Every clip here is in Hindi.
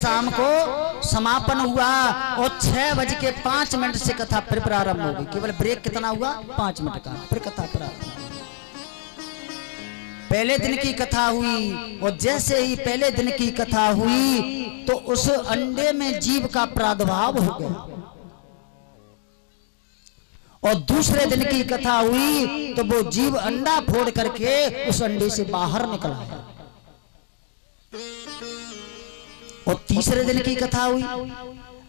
शाम को समापन हुआ और 6:05 से कथा फिर प्रारंभ हो गई। केवल ब्रेक कितना हुआ? 5 मिनट का। फिर कथा प्रारंभ। पहले दिन की कथा हुई और जैसे ही पहले दिन की कथा हुई तो उस अंडे में जीव का प्रादुर्भाव हो गया और दूसरे दिन की कथा हुई तो वो जीव अंडा फोड़ करके उस अंडे से बाहर निकल आया और तीसरे दिन की कथा हुई।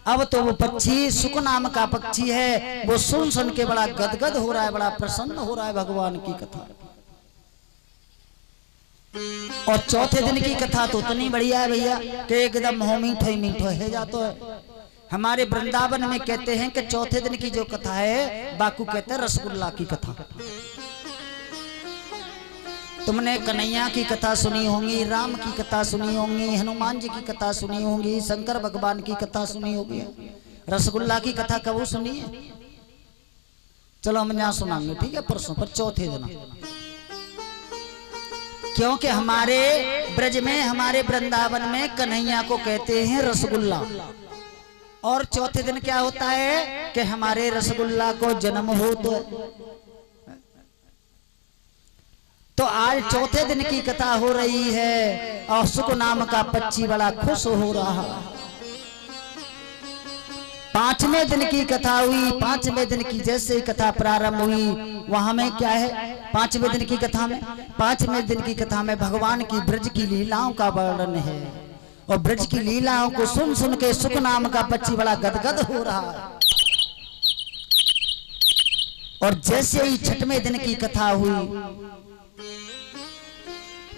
अब तो वो पक्षी सुक नाम का पक्षी है, वो सुन सुन के बड़ा गदगद हो रहा है, बड़ा प्रसन्न हो रहा है भगवान की कथा। और चौथे दिन की कथा तो उतनी बढ़िया है भैया कि एकदम हो मीठो ही मीठो है जातो है। हमारे वृंदावन में कहते हैं कि चौथे दिन की जो कथा है बाकू कहते हैं रसगुल्ला की कथा। तुमने कन्हैया की कथा सुनी होगी, राम की कथा सुनी होगी, हनुमान जी की कथा सुनी होगी, शंकर भगवान की कथा सुनी होगी। रसगुल्ला की कथा कब सुनी है? चलो हम यहाँ सुनाएंगे, ठीक है, परसों पर चौथे दिन। क्योंकि हमारे ब्रज में, हमारे वृंदावन में कन्हैया को कहते हैं रसगुल्ला। और चौथे दिन क्या होता है कि हमारे रसगुल्ला को जन्म हो तो आज चौथे दिन की कथा हो रही है और सुक नाम का पक्षी बड़ा खुश हो रहा। पांचवें दिन की कथा हुई। पांचवें दिन की जैसे ही कथा प्रारंभ हुई वहां में क्या है? पांचवें दिन की कथा में, पांचवें दिन की कथा में भगवान की ब्रज की लीलाओं का वर्णन है और ब्रज की लीलाओं को सुन सुन के सुक नाम का पक्षी बड़ा गदगद हो रहा है। और जैसे ही छठवें दिन की कथा हुई,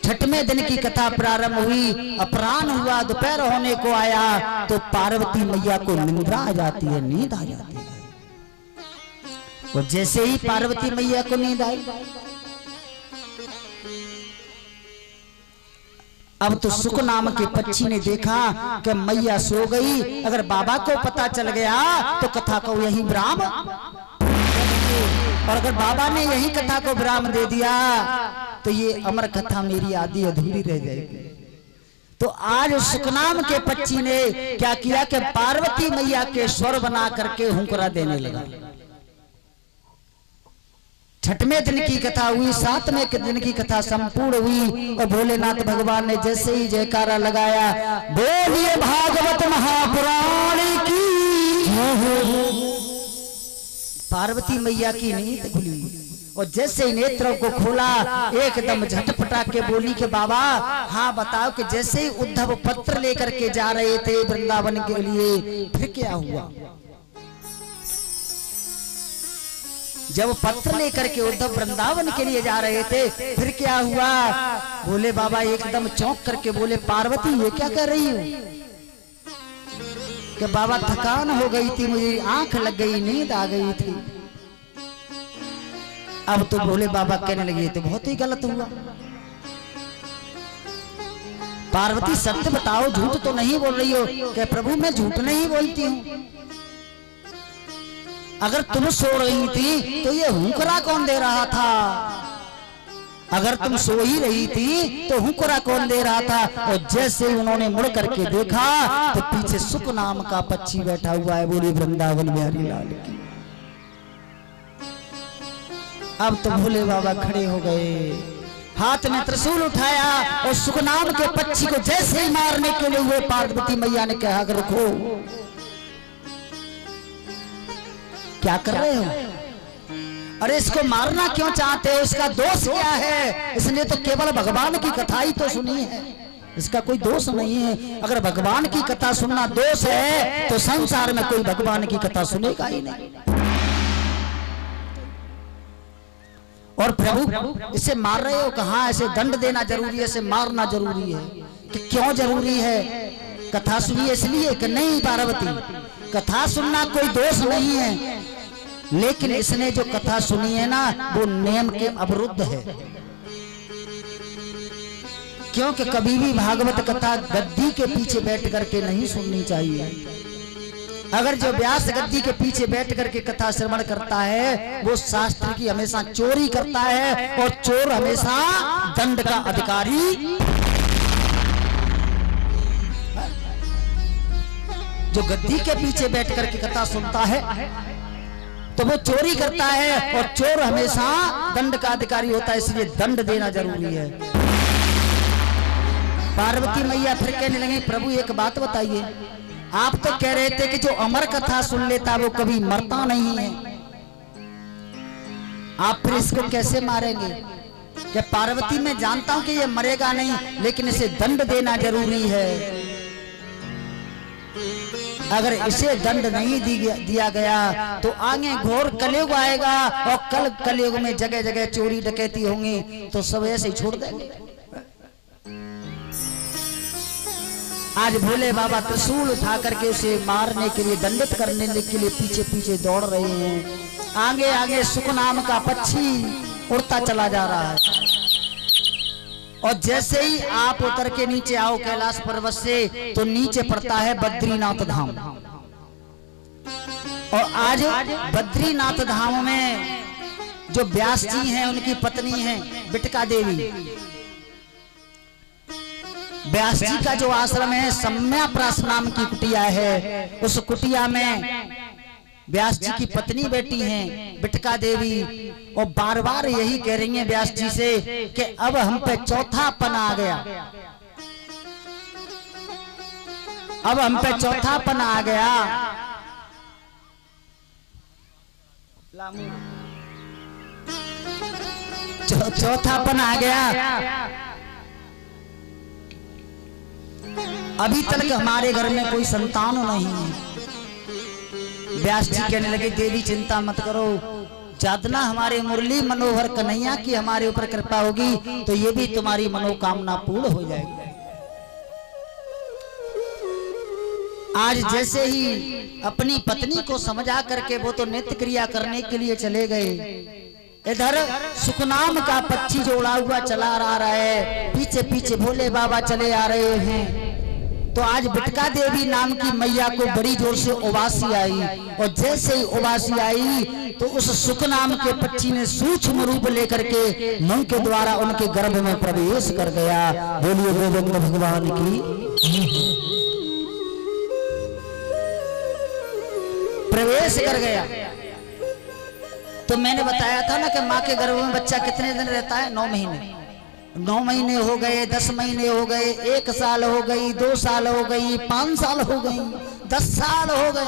छठवें दिन की कथा प्रारंभ हुई, अपराह्न हुआ, दोपहर होने को आया तो पार्वती मैया को निंद्रा आ जाती है, नींद आ जाती है। और जैसे ही पार्वती मैया को नींद आई अब तो सुक नाम के पक्षी ने देखा कि मैया सो गई। अगर बाबा को पता चल गया तो कथा को यही विराम, और अगर बाबा ने यही कथा को विराम दे दिया तो ये अमर कथा मेरी आधी अधूरी रह जाएगी। तो आज सुकनाम के पक्षी ने क्या किया कि पार्वती मैया के स्वर बना करके हुंकरा देने लगा। छठवें दिन की कथा हुई, सातवें दिन की कथा संपूर्ण हुई और भोलेनाथ भगवान ने जैसे ही जयकारा लगाया, बोलिए भागवत महापुराण की। पार्वती मैया की नींद खुली और जैसे ही नेत्रों को खोला एकदम झटपटा के बोली के बाबा हाँ बताओ कि जैसे ही उद्धव पत्र लेकर के जा रहे थे वृंदावन के लिए फिर क्या हुआ? जब पत्र लेकर के उद्धव वृंदावन के लिए जा रहे थे फिर क्या हुआ? बोले बाबा एकदम चौंक करके बोले पार्वती ये क्या कर रही हो? कि बाबा थकान हो गई थी, मुझे आंख लग गई, नींद आ गई थी। अब तो भोले बाबा कहने लगे तो बहुत ही गलत हुआ। पार्वती सत्य बताओ, झूठ तो नहीं बोल रही हो? कि प्रभु मैं झूठ नहीं बोलती हूँ। अगर तुम सो रही थी तो ये हुंकरा कौन दे रहा था? अगर तुम सो ही रही थी तो हुंकरा कौन दे रहा था? और जैसे उन्होंने मुड़ करके देखा तो पीछे सुक नाम का पक्षी बैठा हुआ है। बोले वृंदावन बिहारी लाल की। अब तो भोले बाबा खड़े हो गए, हाथ में त्रिशूल उठाया और सुक नाम के पक्षी को जैसे ही मारने के लिए हुए पार्वती मैया ने कहा रुको, क्या कर रहे हो? अरे इसको मारना क्यों चाहते हो? इसका दोष क्या है? इसने तो केवल भगवान की कथा ही तो सुनी है, इसका कोई दोष नहीं है। अगर भगवान की कथा सुनना दोष है तो संसार में कोई भगवान की कथा सुनेगा ही नहीं। और प्रभु इसे मार रहे हो? कहाँ ऐसे दंड देना जरूरी है, इसे मारना जरूरी है। कि क्यों जरूरी है? कथा सुनिए इसलिए कि नहीं पार्वती, कथा सुनना कोई दोष नहीं है, लेकिन इसने जो कथा सुनी है ना वो नियम के अवरुद्ध है। क्योंकि कभी भी भागवत कथा गद्दी के पीछे बैठ करके नहीं सुननी चाहिए। अगर जो व्यास गद्दी के पीछे बैठ करके कथा श्रवण करता है वो शास्त्र की हमेशा चोरी करता है और चोर हमेशा दंड का अधिकारी। जो गद्दी के पीछे बैठ करके कथा सुनता है तो वो चोरी करता है, और चोर हमेशा दंड का अधिकारी होता है, इसलिए दंड देना जरूरी है। पार्वती मैया फिर कहने लगे, प्रभु एक बात बताइए, आप तो कह रहे थे कि जो अमर कथा सुन लेता वो कभी मरता नहीं है, आप फिर इसको कैसे मारेंगे? कि पार्वती मैं जानता हूं कि ये मरेगा नहीं, लेकिन इसे दंड देना जरूरी है। अगर इसे दंड नहीं दिया गया तो आगे घोर कलयुग आएगा, और कलयुग में जगह जगह चोरी डकैती होंगी, तो सब ऐसे ही छोड़ देंगे। आज भोले बाबा त्रिशूल उठा करके उसे मारने के लिए, दंडित करने के लिए पीछे पीछे दौड़ रहे हैं। आगे आगे सुख नाम का पक्षी उड़ता चला जा रहा है, और जैसे ही आप उतर के नीचे आओ कैलाश पर्वत से, तो नीचे पड़ता है बद्रीनाथ धाम। और आज बद्रीनाथ धाम में जो व्यास जी हैं, उनकी पत्नी है बिटका देवी। व्यास जी का जो आश्रम है, सम्याप्रास नाम की कुटिया है, उस कुटिया में व्यास जी की पत्नी बैठी हैं बिटका देवी, और बार बार यही कह रही हैं व्यास जी से कि अब हम पे चौथापन आ गया, अब हम पे चौथापन आ गया। चौथापन आ गया, अभी तक हमारे घर में कोई संतान नहीं है। व्यास जी कहने लगे, देवी चिंता मत करो, जादना हमारे मुरली मनोहर कन्हैया की हमारे ऊपर कृपा होगी तो ये भी तुम्हारी मनोकामना पूर्ण हो जाएगी। आज जैसे ही अपनी पत्नी को समझा करके वो तो नित्य क्रिया करने के लिए चले गए, इधर सुखनाम का पक्षी जो उड़ा हुआ चला आ रहा है, पीछे पीछे भोले बाबा चले आ रहे हैं। तो आज बिटका देवी नाम की मैया को बड़ी जोर से उबासी आई, और जैसे ही उबासी आई तो उस सुख नाम के पक्षी ने सूक्ष्म रूप लेकर के मुंह के द्वारा उनके गर्भ में प्रवेश कर गया। बोलिए गोविंद भगवान की। प्रवेश कर गया। तो मैंने बताया था ना कि माँ के गर्भ में बच्चा कितने दिन रहता है? 9 महीने। 9 महीने हो गए, 10 महीने हो गए, 1 साल हो गई, 2 साल हो गई, 5 साल हो गई, 10 साल हो गए,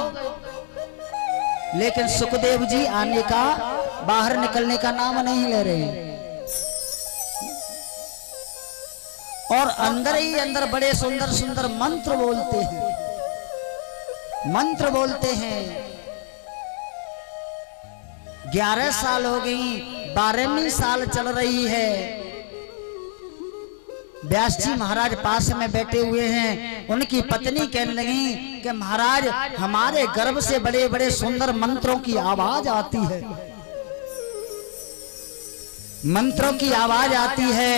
लेकिन सुखदेव जी आने का, बाहर निकलने का नाम नहीं ले रहे। और अंदर ही अंदर बड़े सुंदर सुंदर मंत्र बोलते हैं, मंत्र बोलते हैं। 11 साल हो गई, 12वीं साल चल रही है। व्यास जी महाराज पास में बैठे हुए हैं। उनकी पत्नी कहने लगी कि महाराज हमारे गर्भ से बड़े बड़े सुंदर मंत्रों की आवाज आती है, मंत्रों की आवाज आती है।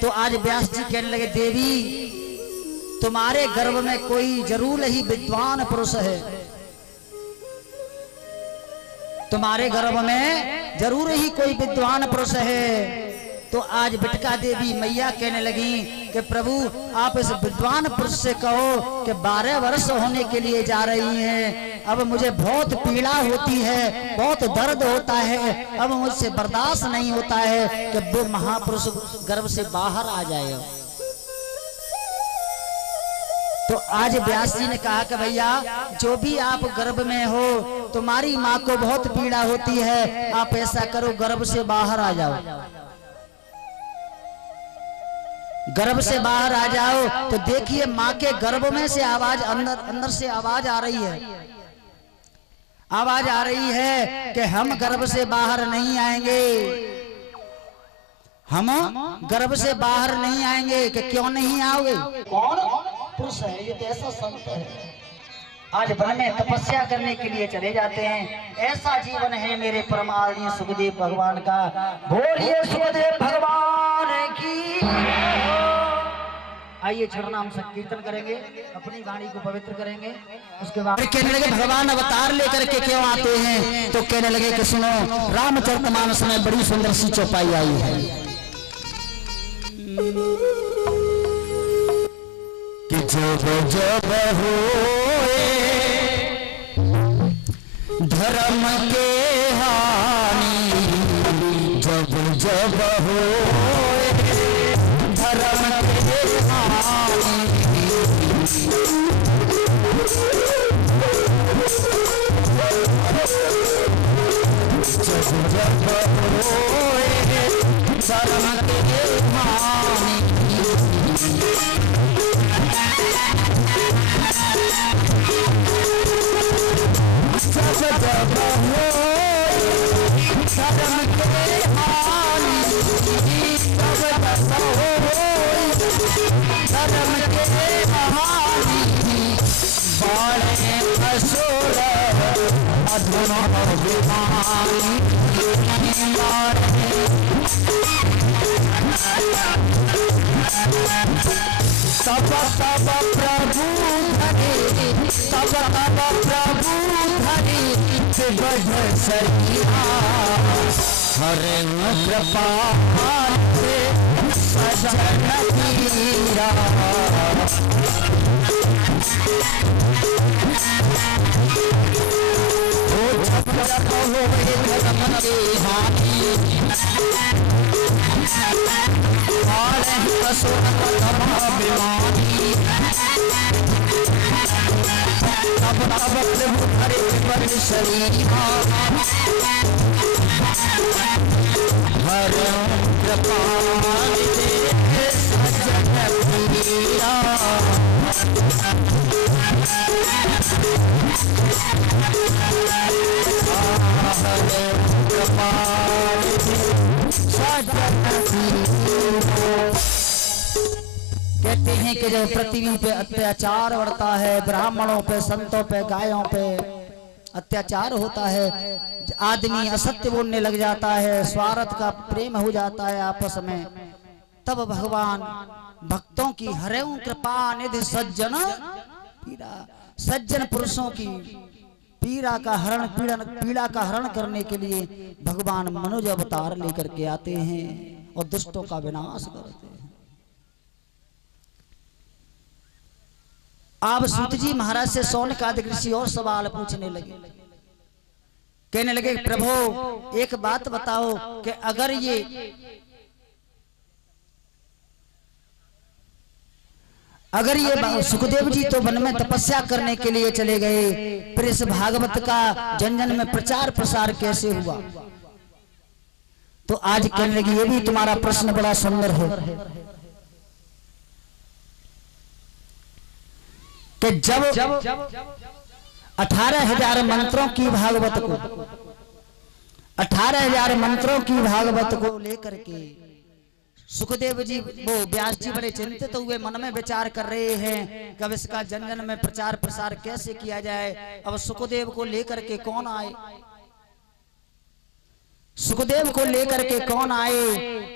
तो आज व्यास जी कहने लगे, देवी तुम्हारे गर्भ में कोई जरूर ही विद्वान पुरुष है, तुम्हारे गर्भ में जरूर ही कोई विद्वान पुरुष है। तो आज बिटका देवी मैया कहने लगी कि प्रभु आप इस विद्वान पुरुष से कहो कि 12 वर्ष होने के लिए जा रही हैं, अब मुझे बहुत पीड़ा होती है, बहुत दर्द होता है, अब मुझसे बर्दाश्त नहीं होता है कि वो महापुरुष गर्भ से बाहर आ जाए। तो आज व्यास जी ने कहा कि भैया जो भी आप गर्भ में हो, तुम्हारी माँ को बहुत पीड़ा होती है, आप ऐसा करो गर्भ से बाहर आ जाओ, गर्भ से बाहर आ जाओ। तो देखिए माँ के गर्भ में से आवाज, अंदर से आवाज आ रही है, आवाज आ रही है कि हम गर्भ से बाहर नहीं आएंगे, हम गर्भ से बाहर नहीं आएंगे। कि क्यों नहीं आओगे? कौन पुरुष है? ये तो ऐसा संत है, आज वन में तपस्या करने के लिए चले जाते हैं। ऐसा जीवन है मेरे परम आदरणीय सुखदेव भगवान का। बोलिए सुखदेव भगवान की। आइए झरना हम संकीर्तन करेंगे, अपनी वाणी को पवित्र करेंगे। उसके बाद कहने लगे भगवान अवतार लेकर के क्यों आते हैं? तो कहने लगे कि सुनो, रामचरितमानस में बड़ी सुंदर सी चौपाई आई है कि जब जब होए धर्म के हानि जब जब हो, धर्म के हानि जब जब होए धर्म के हानि जब जब होए धर्म के हानि जब जब होए धर्म के हानि बाणे असुर अधुना अभिमानी तब तब प्रभु धरे तब तब प्रभु धरे बज सरिया हरे कृपा से सजन पीरा कहते हैं कि जब पृथ्वी पे अत्याचार बढ़ता है, ब्राह्मणों पे, संतों पे, गायों पे अत्याचार होता है, आदमी असत्य बोलने लग जाता है, स्वार्थ का प्रेम हो जाता है आपस में, तब भगवान भक्तों की हरेऊ कृपा निधि सज्जन पीड़ा, सज्जन पुरुषों की पीड़ा का हरण पीड़ा का हरण करने के लिए भगवान मनुज अवतार लेकर के आते हैं और दुष्टों का विनाश करते हैं। अब सूत जी महाराज से शौनक आदि ऋषि और सवाल पूछने लगे, कहने लगे प्रभु एक बात बताओ कि अगर ये सुखदेव जी तो वन में तपस्या करने के लिए चले गए, फिर इस भागवत का जन जन में प्रचार प्रसार कैसे हुआ? तो आज कहने लगी ये भी तुम्हारा प्रश्न बड़ा सुंदर है कि जब 18,000 मंत्रों की भागवत को 18,000 मंत्रों की भागवत को लेकर के सुखदेव जी वो व्यास जी बड़े चिंतित हुए, मन में विचार कर रहे हैं कब इसका जन जन में प्रचार प्रसार कैसे किया जाए। अब सुखदेव को लेकर के कौन आए, सुखदेव को लेकर के कौन आए?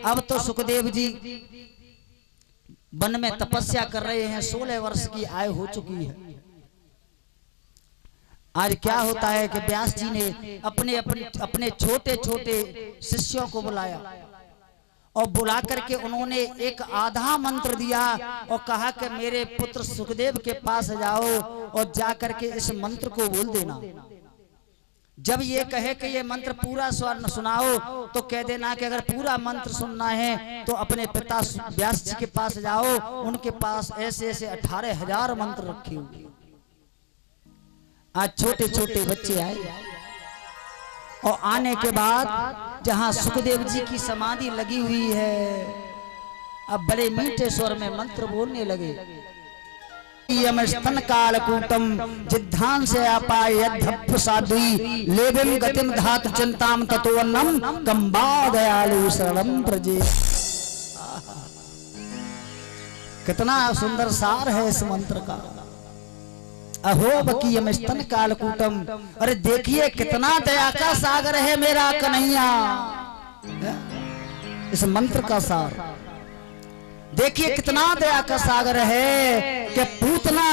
अब तो सुखदेव जी वन में तपस्या कर रहे हैं, 16 वर्ष की आयु हो चुकी है। आज क्या होता है कि व्यास जी ने अपने छोटे छोटे शिष्यों को बुलाया और बुला करके उन्होंने एक आधा मंत्र दिया और कहा कि मेरे पुत्र सुखदेव के पास जाओ और जा करके इस मंत्र को बोल देना। जब ये कहे कि ये मंत्र पूरा सुनाओ तो कह देना कि अगर पूरा मंत्र सुनना है तो अपने पिता व्यास जी के पास जाओ, उनके पास ऐसे ऐसे 18,000 मंत्र रखे हुए। आज छोटे छोटे बच्चे आए और आने के बाद जहां सुखदेव जी की समाधि लगी हुई है, अब बड़े मीठे स्वर में मंत्र बोलने लगे। स्तन कालकूटम जिद्धान से अपायद्धप्प साध्वी लेविम गतिम धातु चिंताम ततोन्नम कंबा दयालु शरणम प्रजे। कितना सुंदर सार है इस मंत्र का। अहो बकीयम स्तन कालकूटम, अरे देखिए कितना दया का सागर है मेरा कन्हैया। इस मंत्र का सार देखिए कितना दया का सागर है कि पूतना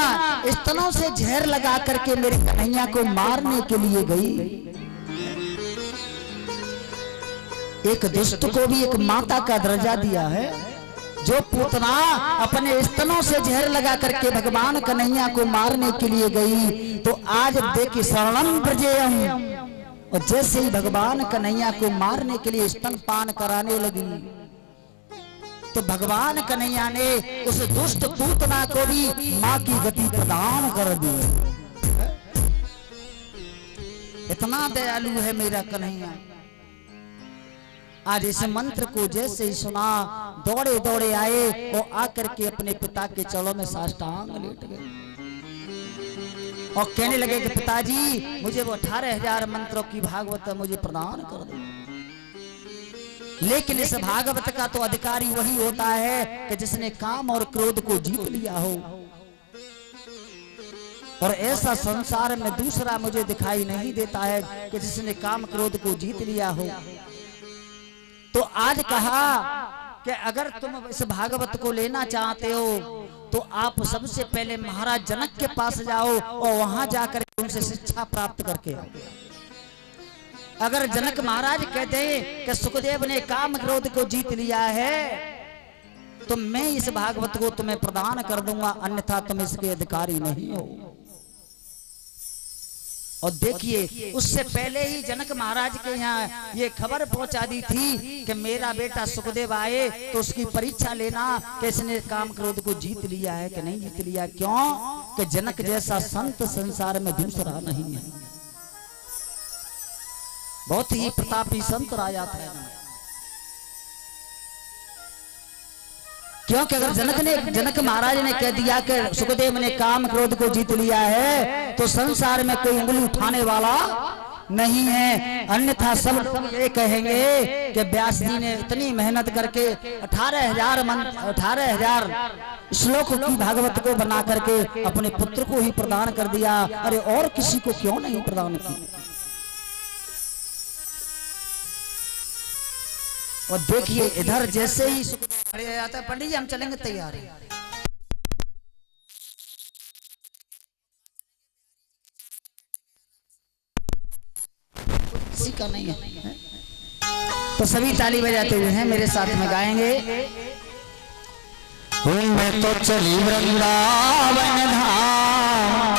स्तनों से जहर लगा करके मेरे कन्हैया को मारने के लिए गई। एक दुष्ट को भी एक माता का दर्जा दिया है। जो पूतना अपने स्तनों से जहर लगा करके भगवान कन्हैया को मारने के लिए गई, तो आज देखिए शरणम ब्रजेयम, और जैसे ही भगवान कन्हैया को मारने के लिए स्तन पान कराने लगी, तो भगवान कन्हैया ने उस दुष्ट पूतना को भी मां की गति प्रदान कर दी। इतना दयालु है मेरा कन्हैया। आज इस मंत्र को जैसे ही सुना, दौड़े दौड़े आए और आकर के अपने पिता के चरणों में साष्टांग लेट गए और कहने लगे कि पिताजी, मुझे वो 18,000 मंत्रों की भागवत मुझे प्रदान कर दो। लेकिन इस भागवत का तो अधिकारी वही होता है कि जिसने काम और क्रोध को जीत लिया हो, और ऐसा संसार में दूसरा मुझे दिखाई नहीं देता है कि जिसने काम क्रोध को जीत लिया हो। तो आज कहा कि अगर तुम इस भागवत को लेना चाहते हो तो आप सबसे पहले महाराज जनक के पास जाओ और वहां जाकर उनसे शिक्षा प्राप्त करके आओ। अगर जनक महाराज कहते हैं कि सुखदेव ने काम क्रोध को जीत लिया है, तो मैं इस भागवत को तुम्हें प्रदान कर दूंगा, अन्यथा तुम इसके अधिकारी नहीं हो। और देखिए, उससे पहले ही जनक महाराज के यहाँ ये खबर पहुंचा दी थी कि मेरा बेटा सुखदेव आए तो उसकी परीक्षा लेना कि इसने काम क्रोध को जीत लिया है कि नहीं जीत लिया। क्यों कि जनक जैसा संत संसार में दूसरा नहीं है। बहुत ही प्रतापी संत राजा था। क्योंकि अगर जनक महाराज ने कह दिया कि सुखदेव ने काम क्रोध को जीत लिया है, तो संसार में कोई उंगली उठाने वाला नहीं है। अन्यथा सब ये कहेंगे कि व्यास जी ने इतनी मेहनत करके 18,000 श्लोक की भागवत को बना करके अपने पुत्र को ही प्रदान कर दिया, अरे और किसी को क्यों नहीं प्रदान किया। और देखिए, इधर जैसे ही अरे आता है, पंडित जी हम चलेंगे, तैयार है। किसी का नहीं है, तो सभी ताली बजाते हुए हैं मेरे साथ में गाएंगे। मैं तो चली वृंदावन धाम,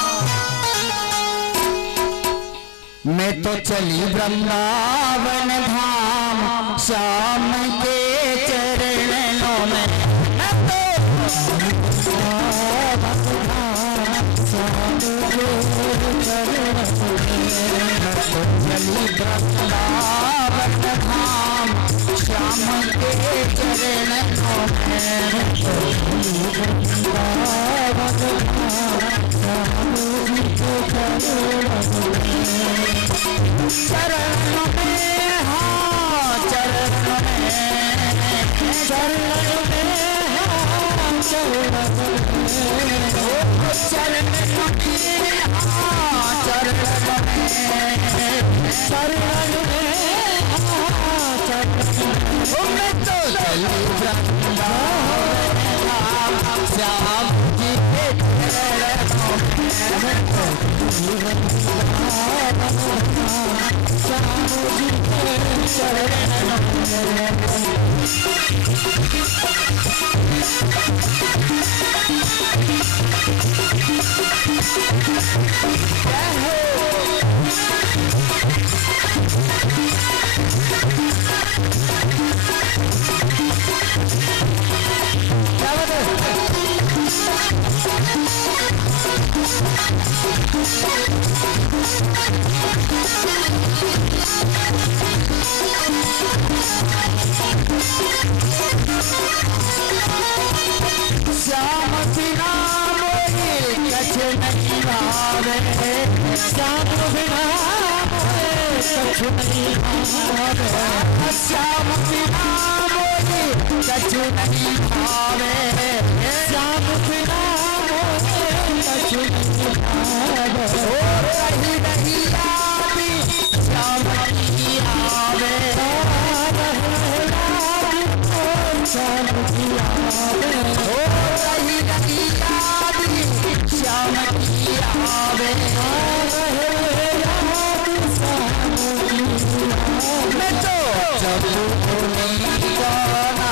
मैं तो चली वृंदावन धाम, श्याम के चरणों में मैं तो चली वृंदावन धाम, श्याम के चरणों में चरण में, हाँ चरण में, चरण में, हाँ चरण में, चरण में, हाँ चरण में, चरण में, हाँ चरण में। मैं तो चली वृंदावन धाम, श्याम जी के चरणों में, श्याम बिना कछु नहीं भावे, श्याम बिना मोहे कछु नहीं भावे, श्याम बिना मोहे कछु नहीं भावे। ओ रही रही याद श्याम की आवे, श्याम की आवे, ओ रही रही याद श्याम की आवे। मैं तो जब जाना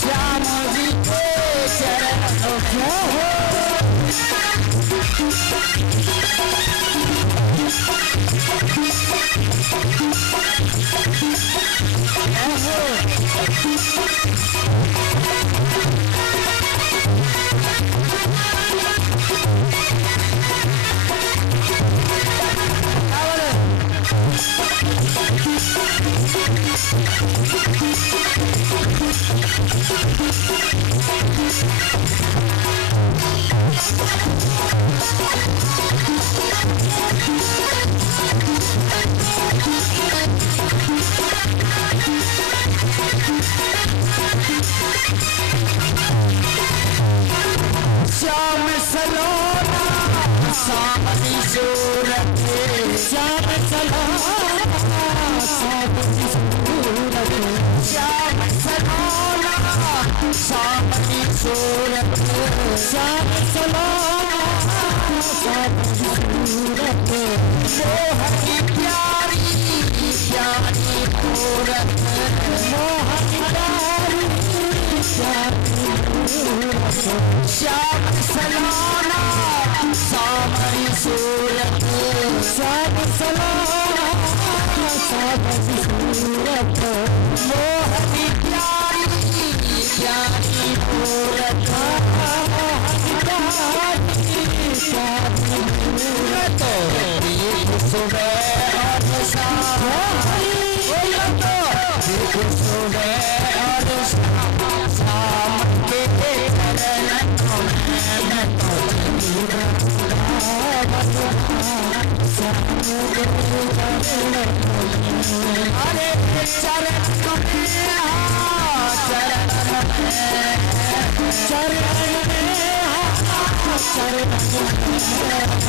श्याम जी के चरणों में श्याम सलोना सामनी सूरत श्याम सलोना सामनी सूरत श्याम सलोना सामनी सूरत श्याम सलोना सामनी सूरत मोहनी प्यारी प्यारी मूरत मोहनी प्यारी प्यारी मूरत श्याम सलोना सामनी सूरत श्याम सलोना सामनी सूरत मोहनी प्यारी प्यारी मूरत मोहनी प्यारी प्यारी मूरत सुबह और शाम सुबह और शाम के चरणों में तो अरे चरण में चरण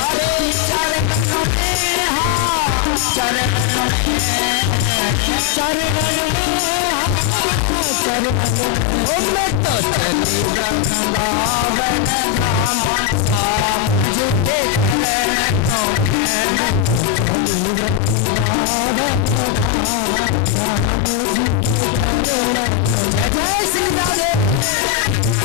अरे चरण में तो चली वृंदावन धाम जुटे जय श्री राधे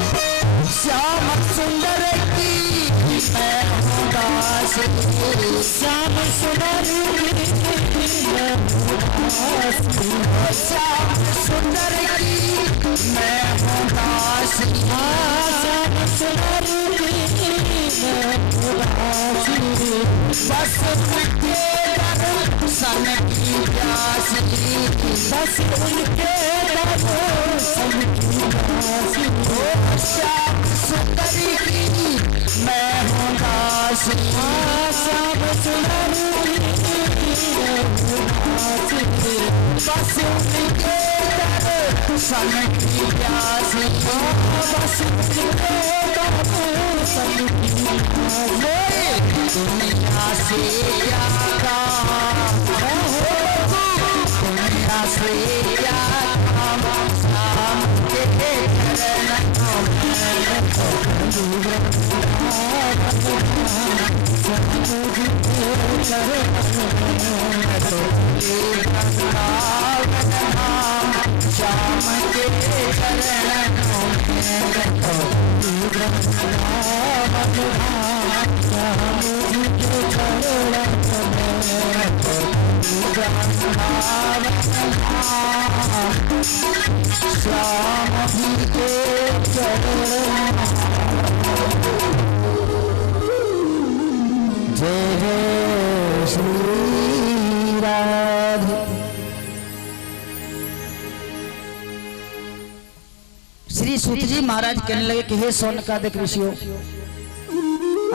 श्याम सुंदर की मैं हूँ दास श्याम सुंदर श्याम सुंदर की मैं हूँ दास श्याम सुंदर की मैं हूँ दास बस उनके दर्शन की प्यास बस उनके दर्शन की प्यास श्याम सुंदरी की मैं हूँ दास श्याम सुंदरी मैं हूँ दास बस उनके दर्शन की प्यास बस उनके दर्शन की प्यास दुनिया से यादा दुनिया से यादा शाम के चरणों श्याम के चरणों श्याम जी के जय जय श्री राधे। श्री सूत जी महाराज कहने लगे कि हे शौनकादिक ऋषियों,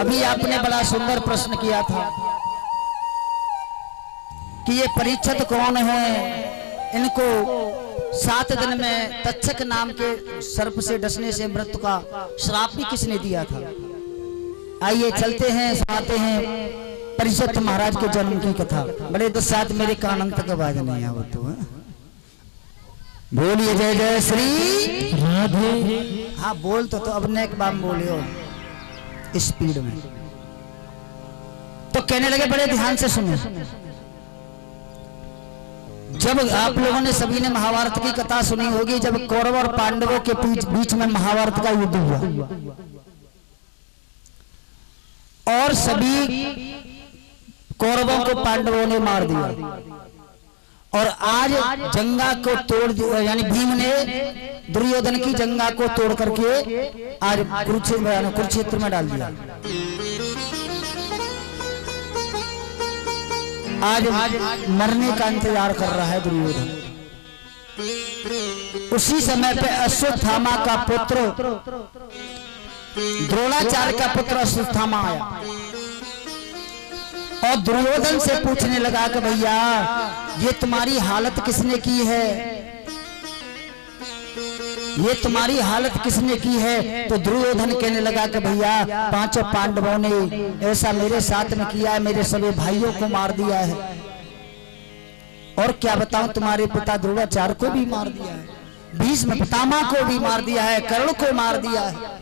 अभी आपने बड़ा सुंदर प्रश्न किया था कि ये परीक्षित कौन है, इनको 7 दिन में तक्षक नाम के सर्प से डसने से मृत्यु का श्राप भी किसने दिया था। आइए चलते हैं, सुनाते हैं परीक्षित महाराज के जन्म की कथा। बड़े तो साथ मेरे कान तक आवाज नहीं आवत तो बोलिए जय जय श्री राधे। हाँ बोल तो अब ने एक बार बोलियो स्पीड में। तो कहने लगे बड़े ध्यान से सुनो। जब आप लोगों ने सभी ने महाभारत की कथा सुनी होगी, जब कौरव और पांडवों के बीच में महाभारत का युद्ध हुआ और सभी कौरवों को पांडवों ने मार दिया, और आज जंगा को तोड़ दिया, यानी भीम ने दुर्योधन की जंगा को तोड़ करके आज कुरुक्षेत्र में डाल दिया। आज मरने का इंतजार कर रहा है दुर्योधन। उसी समय पे अश्वत्थामा का पुत्र द्रोणाचार्य का पुत्र अश्वत्थामा आया और दुर्योधन से पूछने लगा कि भैया ये तुम्हारी हालत किसने की है, ये तुम्हारी हालत किसने की है। तो दुर्योधन कहने लगा कि भैया 5 पांडवों ने ऐसा मेरे साथ में किया है, मेरे सभी भाइयों को मार दिया है, और क्या बताऊं तुम्हारे पिता द्रोणाचार्य को भी मार दिया है, भीष्म पितामह को भी मार दिया है, कर्ण को मार दिया है।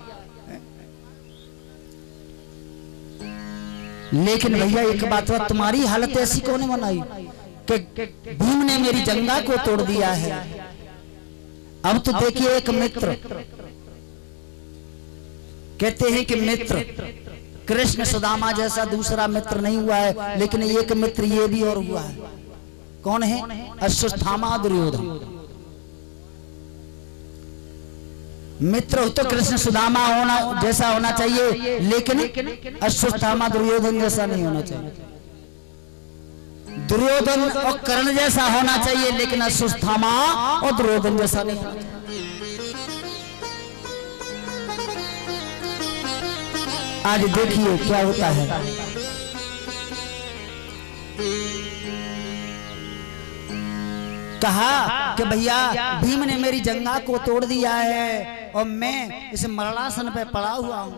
लेकिन भैया एक बात हुआ, तुम्हारी हालत ऐसी कौन बनाई कि भीम ने मेरी जंगा को तोड़ दिया है। अब तो देखिए एक मित्र, कहते हैं कि मित्र कृष्ण सुदामा जैसा दूसरा मित्र नहीं हुआ है, लेकिन एक मित्र ये भी और हुआ है। कौन है? अश्वत्थामा दुर्योधन। मित्र तो कृष्ण सुदामा होना जैसा होना चाहिए, लेकिन अश्वत्थामा दुर्योधन जैसा नहीं होना चाहिए। दुर्योधन और कर्ण जैसा होना चाहिए, लेकिन अश्वत्थामा और दुर्योधन जैसा नहीं होना चाहिए। आज देखिए क्या होता है। कहा कि भैया भीम ने मेरी जंगा को तोड़ दिया है और मैं इस मरणासन पे पड़ा हुआ हूं।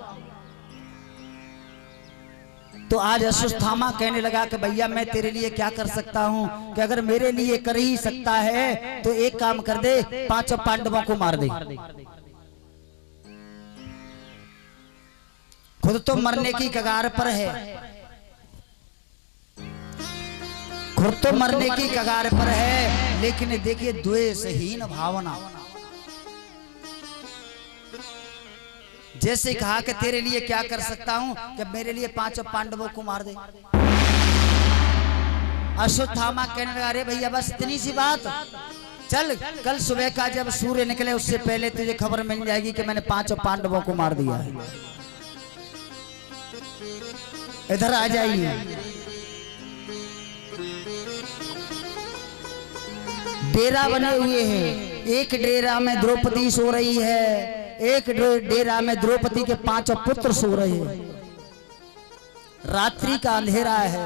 तो आज अश्वत्थामा कहने लगा कि भैया मैं तेरे लिए क्या कर सकता हूं, कि अगर मेरे लिए कर ही सकता है तो एक काम कर दे, 5 पांडवों को मार दे। खुद तो मरने की कगार पर है, खुद तो मरने की कगार पर है, लेकिन देखिए द्वेषहीन भावना। जैसे कहा कि तेरे लिए क्या कर सकता हूं, कि मेरे लिए 5 पांडवों को मार दे। अश्वत्थामा कहने लगा अरे भैया बस इतनी सी बात, चल कल सुबह का जब सूर्य निकले उससे पहले तुझे खबर मिल जाएगी कि मैंने 5 पांडवों को मार दिया है। इधर आ जाइए। डेरा बने हुए हैं, एक डेरा में द्रौपदी सो रही है, एक डेरा में द्रौपदी के 5 पुत्र सो रहे हैं। रात्रि का अंधेरा है,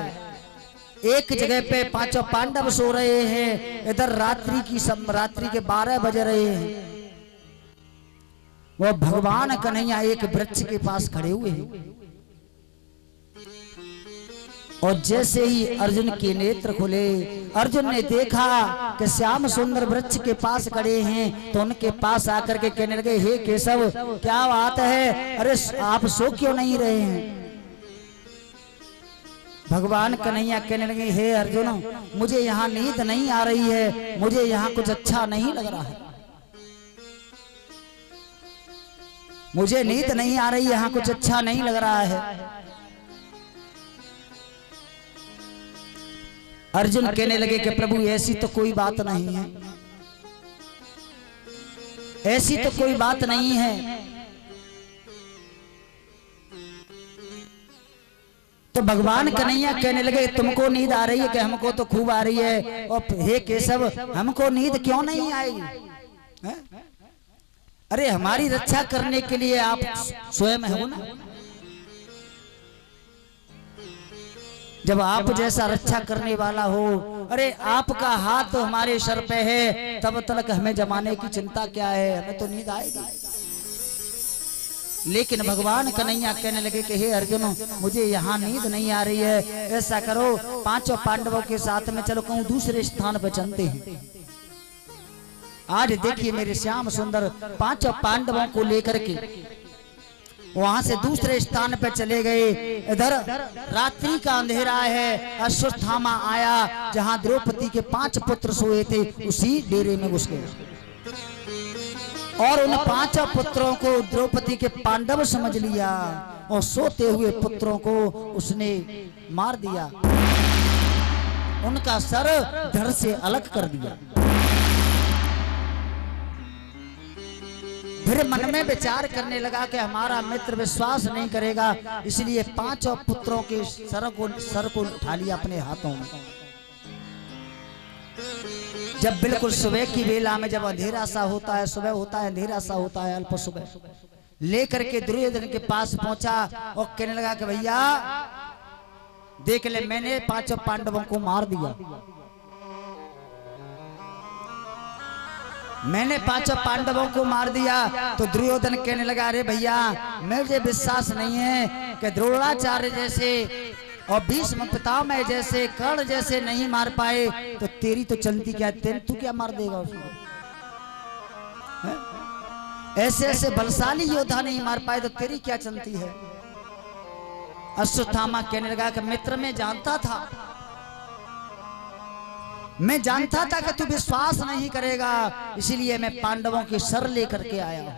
एक जगह पे 5 पांडव सो रहे हैं, इधर रात्रि के 12 बज रहे हैं। वो भगवान कन्हैया एक वृक्ष के पास खड़े हुए हैं, और जैसे ही अर्जुन के नेत्र खुले, अर्जुन ने देखा कि श्याम सुंदर वृक्ष के पास खड़े हैं, तो उनके पास आकर के कहने लगे हे केशव क्या बात है, अरे आप सो क्यों नहीं रहे हैं। भगवान कन्हैया कहने लगे हे अर्जुन मुझे यहाँ नींद नहीं आ रही है, मुझे यहाँ कुछ अच्छा नहीं लग रहा है, मुझे नींद नहीं आ रही, यहाँ कुछ अच्छा नहीं लग रहा है। अर्जुन कहने लगे कि प्रभु ऐसी तो कोई बात नहीं है, ऐसी तो कोई बात नहीं है। तो भगवान कन्हैया कहने लगे तुमको नींद आ रही है कि हमको तो खूब आ रही है, और हे केशव हमको नींद क्यों नहीं आई है? अरे हमारी रक्षा करने के लिए आप स्वयं हो ना। जब आप जैसा रक्षा करने वाला हो, अरे आपका हाथ तो हमारे सर पे है, तब तक हमें जमाने की चिंता क्या है, हमें तो नींद आएगी। लेकिन भगवान कन्हैया कहने लगे कि हे अर्जुन, मुझे यहाँ नींद नहीं आ रही है, ऐसा करो पांचों पांडवों के साथ में चलो कहूँ दूसरे स्थान पर चलते हैं। आज देखिए मेरे श्याम सुंदर पांचों पांडवों को लेकर के वहां से दूसरे स्थान पर चले गए। इधर रात्रि का अंधेरा है, अश्वत्थामा आया, जहां द्रौपदी के 5 पुत्र सोए थे उसी डेरे में घुस गए और उन 5 पुत्रों को द्रौपदी के पांडव समझ लिया और सोते हुए पुत्रों को उसने मार दिया, उनका सर धड़ से अलग कर दिया। फिर मन में विचार करने लगा कि हमारा मित्र विश्वास नहीं करेगा, इसलिए 5 पुत्रों के सर को उठा लिया अपने हाथों में। जब बिल्कुल सुबह की वेला में, जब अंधेरा सा होता है, सुबह होता है, अंधेरा सा होता है, अल्प सुबह, लेकर के दुर्योधन के पास पहुंचा और कहने लगा कि भैया देख ले, मैंने 5 पांडवों को मार दिया, मैंने 5 पांडवों को मार दिया। तो दुर्योधन कहने लगा, अरे भैया मुझे विश्वास नहीं है कि द्रोणाचार्य जैसे और भीष्म पितामह जैसे, कर्ण जैसे नहीं मार पाए, तो तेरी तो चलती क्या, तू क्या मार देगा उसको? ऐसे ऐसे बलशाली योद्धा नहीं मार पाए तो तेरी क्या चलती है? अश्वत्थामा कहने लगा कि मित्र मैं जानता था, मैं जानता था कि तू विश्वास नहीं करेगा, इसीलिए मैं पांडवों के सर लेकर के आया हूं।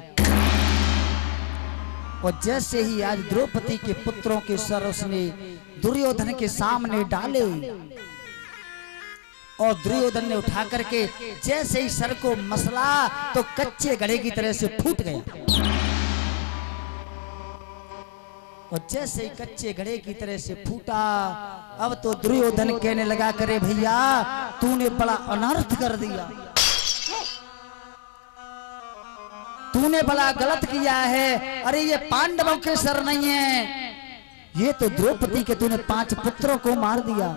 और जैसे ही आज द्रौपदी के पुत्रों के सर उसने दुर्योधन के सामने डाले और दुर्योधन ने उठा करके जैसे ही सर को मसला तो कच्चे घड़े की तरह से फूट गया। और जैसे ही कच्चे घड़े की तरह से फूटा, अब तो दुर्योधन कहने लगा, करे भैया तूने बड़ा अनर्थ कर दिया, तूने बड़ा गलत किया है। अरे ये पांडवों के सर नहीं है, ये तो द्रौपदी के तूने 5 पुत्रों को मार दिया।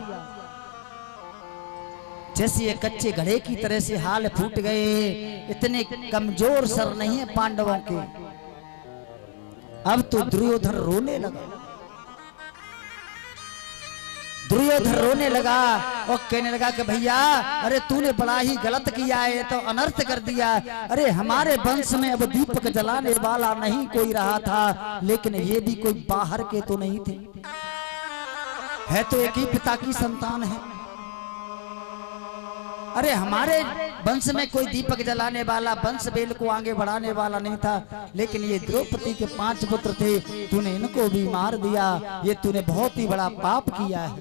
जैसे ये कच्चे घड़े की तरह से हाल फूट गए, इतने कमजोर सर नहीं है पांडवों के। अब तो दुर्योधन रोने लगा, दुर्योधन रोने लगा और कहने लगा कि भैया अरे तूने बड़ा ही गलत किया है, तो अनर्थ कर दिया। अरे हमारे वंश में अब दीपक जलाने वाला नहीं कोई रहा था, लेकिन ये भी कोई बाहर के तो नहीं थे, है तो एक ही पिता की संतान है। अरे हमारे वंश में कोई दीपक जलाने वाला, वंश बेल को आगे बढ़ाने वाला नहीं था, लेकिन ये द्रौपदी के 5 पुत्र थे, तूने इनको भी मार दिया, ये तूने बहुत ही बड़ा पाप किया है।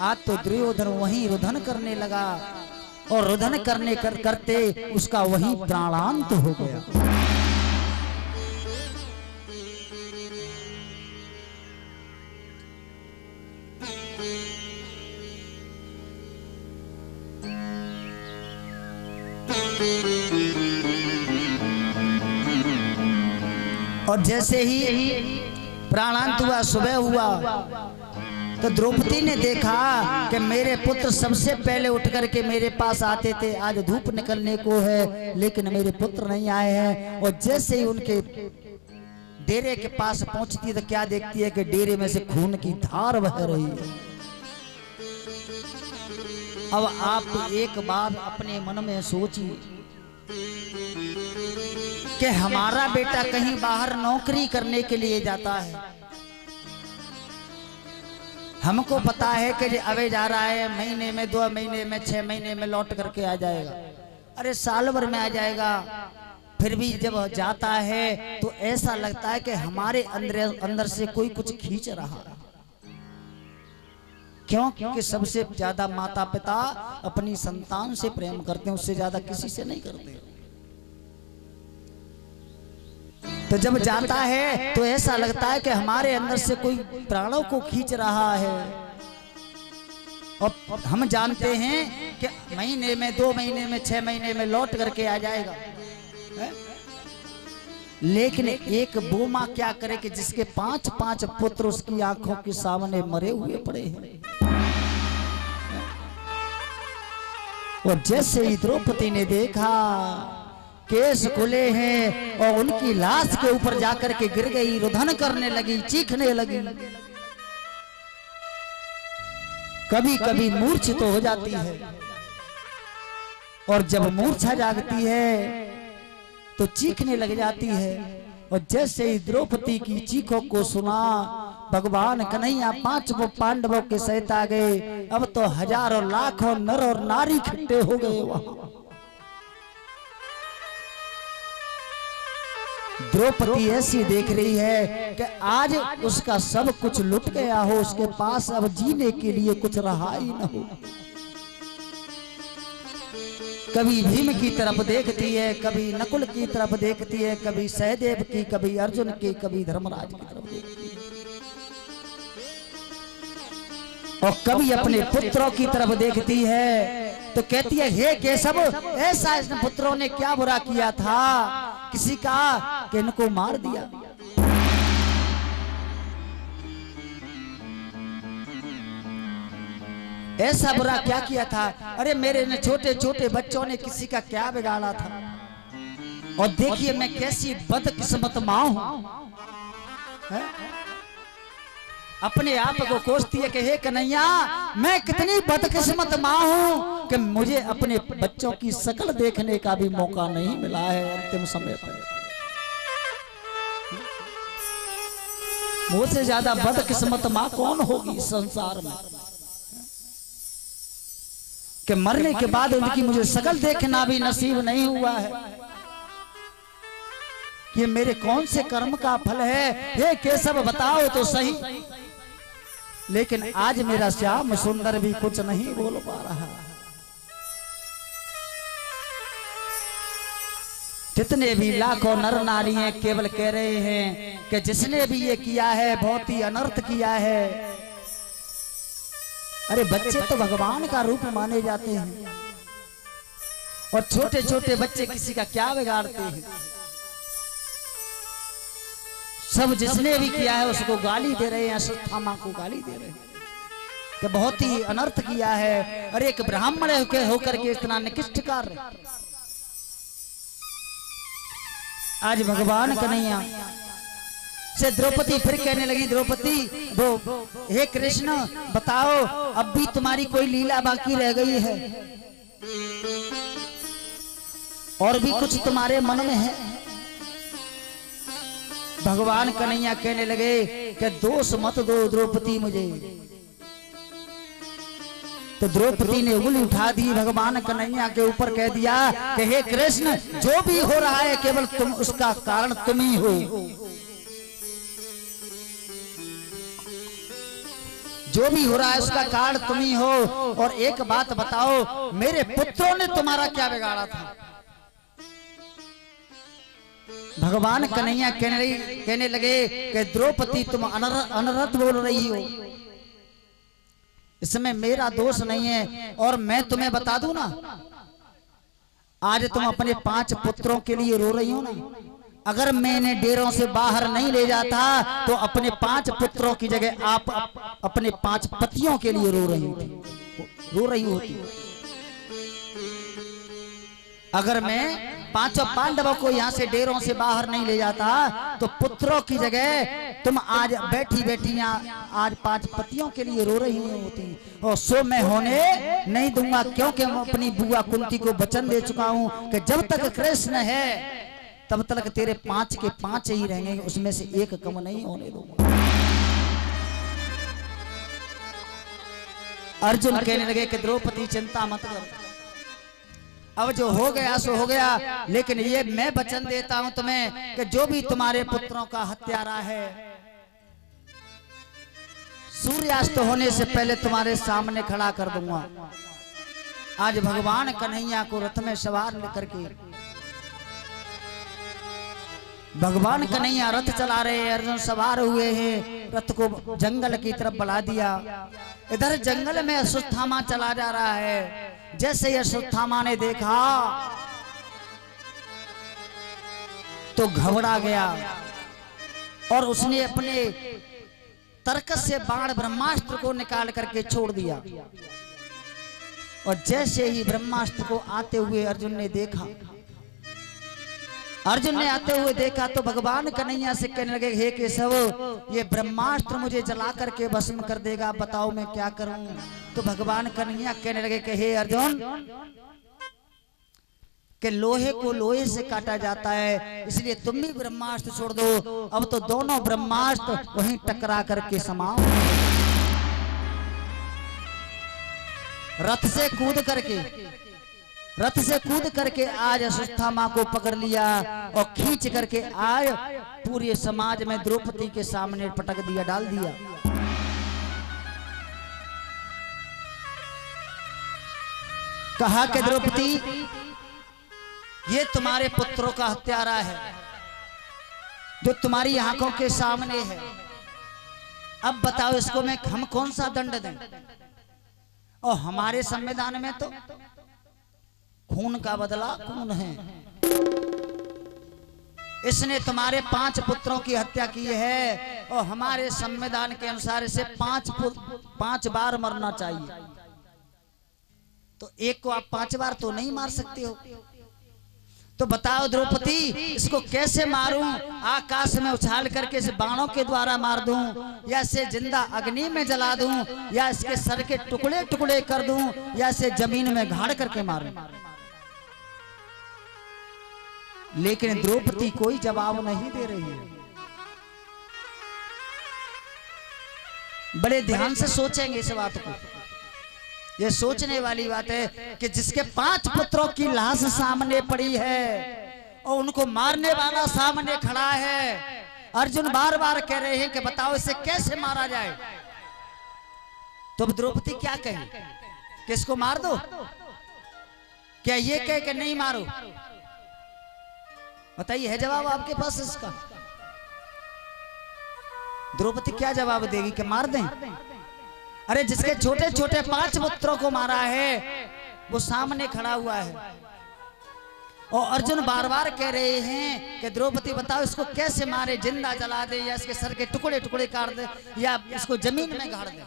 आज तो दुर्योधन वहीं रुदन करने लगा और रुदन करते उसका वहीं प्राणांत हो गया। और जैसे ही प्राणांत हुआ, सुबह हुआ, तो द्रौपदी ने देखा कि मेरे पुत्र सबसे पहले उठ करके मेरे पास आते थे, आज धूप निकलने को है लेकिन मेरे पुत्र नहीं आए हैं। और जैसे ही उनके डेरे के पास पहुंचती तो क्या देखती है कि डेरे में से खून की धार बह रही है। अब आप एक बार अपने मन में सोचिए कि हमारा बेटा कहीं बाहर नौकरी करने के लिए जाता है, हमको पता है कि अबे जा रहा है, महीने में 2 महीने में 6 महीने में लौट करके आ जाएगा, अरे साल भर में आ जाएगा। फिर भी जब जाता है तो ऐसा लगता है कि हमारे अंदर से कोई कुछ खींच रहा है। क्यों? क्योंकि सबसे ज्यादा माता पिता अपनी संतान से प्रेम करते हैं, उससे ज्यादा किसी से नहीं करते। तो जब जाता है तो ऐसा लगता है कि हमारे अंदर से कोई प्राणों को खींच रहा है। और हम जानते हैं कि महीने में 2 महीने में 6 महीने में लौट करके आ जाएगा, है? लेकिन एक वो माँ क्या करे कि जिसके 5-5 पुत्र उसकी आंखों के सामने मरे हुए पड़े हैं। और जैसे ही द्रौपदी ने देखा केस खुले हैं और उनकी लाश के ऊपर जाकर के गिर गई, रुदन करने लगी, चीखने लगी, कभी कभी मूर्छित तो हो जाती है। और जब मूर्छा जागती है तो चीखने लग जाती है। और जैसे ही द्रौपदी की चीखों को सुना भगवान कन्हैया 5 पांडवों के सहित आ गए। अब तो हजारों लाखों नर और नारी इकट्ठे हो गए वहां। द्रौपदी ऐसी देख रही है कि आज उसका सब कुछ लुट गया हो, उसके पास अब जीने के लिए कुछ रहा ही न हो। कभी भीम की तरफ देखती है, कभी नकुल की तरफ देखती है, कभी सहदेव की, कभी अर्जुन की, कभी धर्मराज की तरफ देखती है, और कभी अपने पुत्रों की तरफ देखती है। तो कहती है, हे केशव, ऐसा इसने पुत्रों ने क्या बुरा किया था किसी का कि इनको मार दिया। ऐसा बुरा क्या किया था? अरे मेरे ने छोटे छोटे बच्चों ने किसी का क्या बिगाड़ा था। और देखिए मैं कैसी बदकिस्मत माँ हूं। अपने आप को कोसती है कि हे कन्हैया, मैं कितनी बदकिस्मत माँ हूं कि मुझे अपने बच्चों की शक्ल देखने का भी मौका नहीं मिला है अंतिम समय पर। मुझसे ज्यादा बदकिस्मत माँ कौन होगी संसार में कि मरने के बाद उनकी मुझे शक्ल देखना भी नसीब नहीं हुआ है। ये मेरे कौन से कर्म का फल है? हे केशव बताओ तो सही। लेकिन आज मेरा श्याम सुंदर भी कुछ नहीं बोल पा रहा। जितने भी लाखों नर नारी हैं केवल कह रहे हैं कि जिसने भी ये किया है बहुत ही अनर्थ किया है। अरे बच्चे तो भगवान का रूप माने जाते हैं और छोटे छोटे बच्चे किसी का क्या बिगाड़ते हैं। सब जिसने भी किया है उसको गाली दे रहे हैं, अश्वत्थामा को गाली दे रहे हैं कि बहुत ही अनर्थ किया है। अरे एक ब्राह्मण होकर के इतना निकृष्ट कार्य। आज भगवान कन्हैया से द्रौपदी फिर कहने लगी, द्रौपदी वो हे कृष्ण बताओ अब भी तुम्हारी कोई लीला बाकी रह गई है और भी कुछ तुम्हारे मन में है? भगवान कन्हैया कहने लगे कि दोष मत दो द्रौपदी मुझे। तो द्रौपदी ने उंगली उठा दी भगवान कन्हैया के ऊपर, कह दिया कि हे कृष्ण जो भी हो रहा है केवल तुम उसका कारण तुम ही हो। जो भी हो रहा है उसका कारण तुम ही हो। और एक बात बताओ, मेरे पुत्रों ने तुम्हारा क्या बिगाड़ा था? भगवान कन्हैया कहने लगे कि द्रौपदी तुम अनर्थ बोल रही हो, इसमें मेरा दोष नहीं है। और मैं तुम्हें बता दूं ना, आज तुम अपने 5 पुत्रों के लिए रो रही हो ना, अगर मैंने डेरों से बाहर नहीं ले जाता तो अपने 5 पुत्रों की जगह आप अपने 5 पतियों के लिए रो रही होती। अगर मैं 5 पांडवों को यहाँ से डेरों से बाहर नहीं ले जाता तो पुत्रों की जगह तुम आज बैठी बैठी आज 5 पतियों के लिए रो रही होती। और सो मैं होने नहीं दूंगा, क्योंकि मैं अपनी बुआ कुंती को वचन दे चुका हूँ कि जब तक कृष्ण है तब तक तेरे 5 के 5 ही रहेंगे, उसमें से एक कम नहीं होने दूंगा। अर्जुन कहने लगे कि द्रौपदी चिंता मत कर, अब जो हो गया सो हो गया, लेकिन ये मैं वचन देता हूं तुम्हें कि जो भी तुम्हारे पुत्रों का हत्यारा है सूर्यास्त होने से पहले तुम्हारे सामने खड़ा कर दूंगा। आज भगवान कन्हैया को रथ में सवार लेकर के भगवान कन्हैया रथ चला रहे हैं, अर्जुन सवार हुए हैं, रथ को जंगल की तरफ बढ़ा दिया। इधर जंगल में अश्वत्थामा चला जा रहा है। जैसे ही अश्वत्थामा ने देखा तो घबरा गया और उसने अपने तरकस से बाण ब्रह्मास्त्र को निकाल करके छोड़ दिया। और जैसे ही ब्रह्मास्त्र को आते हुए अर्जुन ने देखा, तो भगवान कन्हैया से कहने लगे, हे केशव, ये ब्रह्मास्त्र मुझे जला करके भस्म कर देगा, बताओ मैं क्या करूं। तो भगवान कन्हैया कहने लगे कि हे अर्जुन, कि लोहे को लोहे से काटा जाता है, इसलिए तुम भी ब्रह्मास्त्र छोड़ दो। अब तो दोनों ब्रह्मास्त्र वहीं टकरा करके समाओ। रथ से कूद करके आज अश्वत्थामा को पकड़ लिया और खींच करके आज पूरे समाज में द्रौपदी के सामने पटक दिया, डाल दिया। कहा कि द्रौपदी, ये तुम्हारे पुत्रों का हत्यारा है जो तुम्हारी आंखों के सामने है। अब बताओ इसको हम कौन सा दंड दें? और हमारे संविधान में तो खून का बदला खून है। इसने तुम्हारे 5 पुत्रों की हत्या की है और हमारे संविधान के अनुसार इसे 5 बार मरना चाहिए। तो एक को आप 5 बार तो नहीं मार सकते हो। तो बताओ द्रौपदी, इसको कैसे मारूं? आकाश में उछाल करके इसे बाणों के द्वारा मार दूं, या इसे जिंदा अग्नि में जला दूं, या इसके सर के टुकड़े टुकड़े कर दूं, या इसे जमीन में गाड़ करके मारूं? लेकिन द्रौपदी कोई जवाब नहीं दे रही है। बड़े ध्यान से सोचेंगे इस बात को। ये सोचने वाली बात है कि जिसके 5 पुत्रों की लाश सामने पड़ी है और उनको मारने वाला सामने खड़ा है। अर्जुन बार बार कह रहे हैं कि बताओ इसे कैसे मारा जाए। तो अब द्रौपदी क्या कहे कि इसको मार दो? क्या ये कहे कि नहीं मारो? बताइए, है जवाब आपके पास इसका? द्रौपदी क्या जवाब देगी कि मार दें? अरे जिसके छोटे छोटे 5 पुत्रों को मारा है वो सामने खड़ा हुआ है। और अर्जुन बार बार कह रहे हैं कि द्रौपदी बताओ इसको कैसे मारे, जिंदा जला दे, या इसके सर के टुकड़े टुकड़े काट दे, या इसको जमीन में गाड़ दे।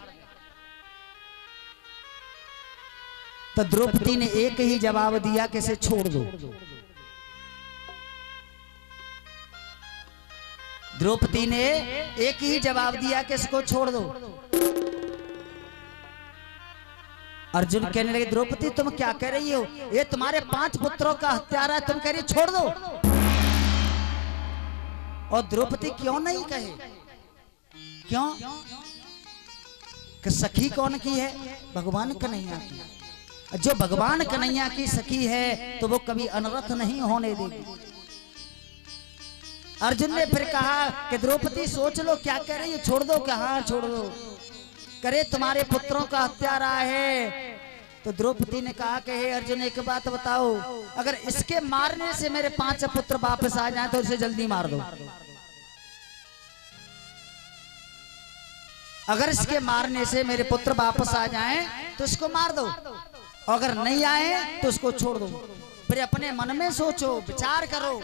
तो द्रौपदी ने एक ही जवाब दिया कि इसे छोड़ दो। द्रौपदी ने एक ही जवाब दिया कि इसको छोड़ दो। अर्जुन कहने लगे, द्रौपदी तुम क्या कह रही हो? ये तुम्हारे 5 पुत्रों का हत्यारा है, तुम कह रही छोड़ दो। और द्रौपदी क्यों नहीं कहे? क्यों? कि सखी कौन की है? भगवान कन्हैया की। जो भगवान कन्हैया की सखी है तो वो कभी अनर्थ नहीं होने देगी। अर्जुन ने फिर कहा कि द्रौपदी सोच लो क्या कह रही है, छोड़ दो? क्या? हाँ छोड़ दो। करे तुम्हारे पुत्रों का हत्यारा है। तो द्रौपदी ने कहा कि हे अर्जुन, एक बात बताओ, अगर इसके मारने से मेरे 5 पुत्र वापस आ जाएं तो इसे जल्दी मार दो। अगर इसके मारने से मेरे पुत्र वापस आ जाएं तो इसको मार दो, अगर नहीं आए तो इसको छोड़ दो। फिर अपने मन में सोचो, विचार करो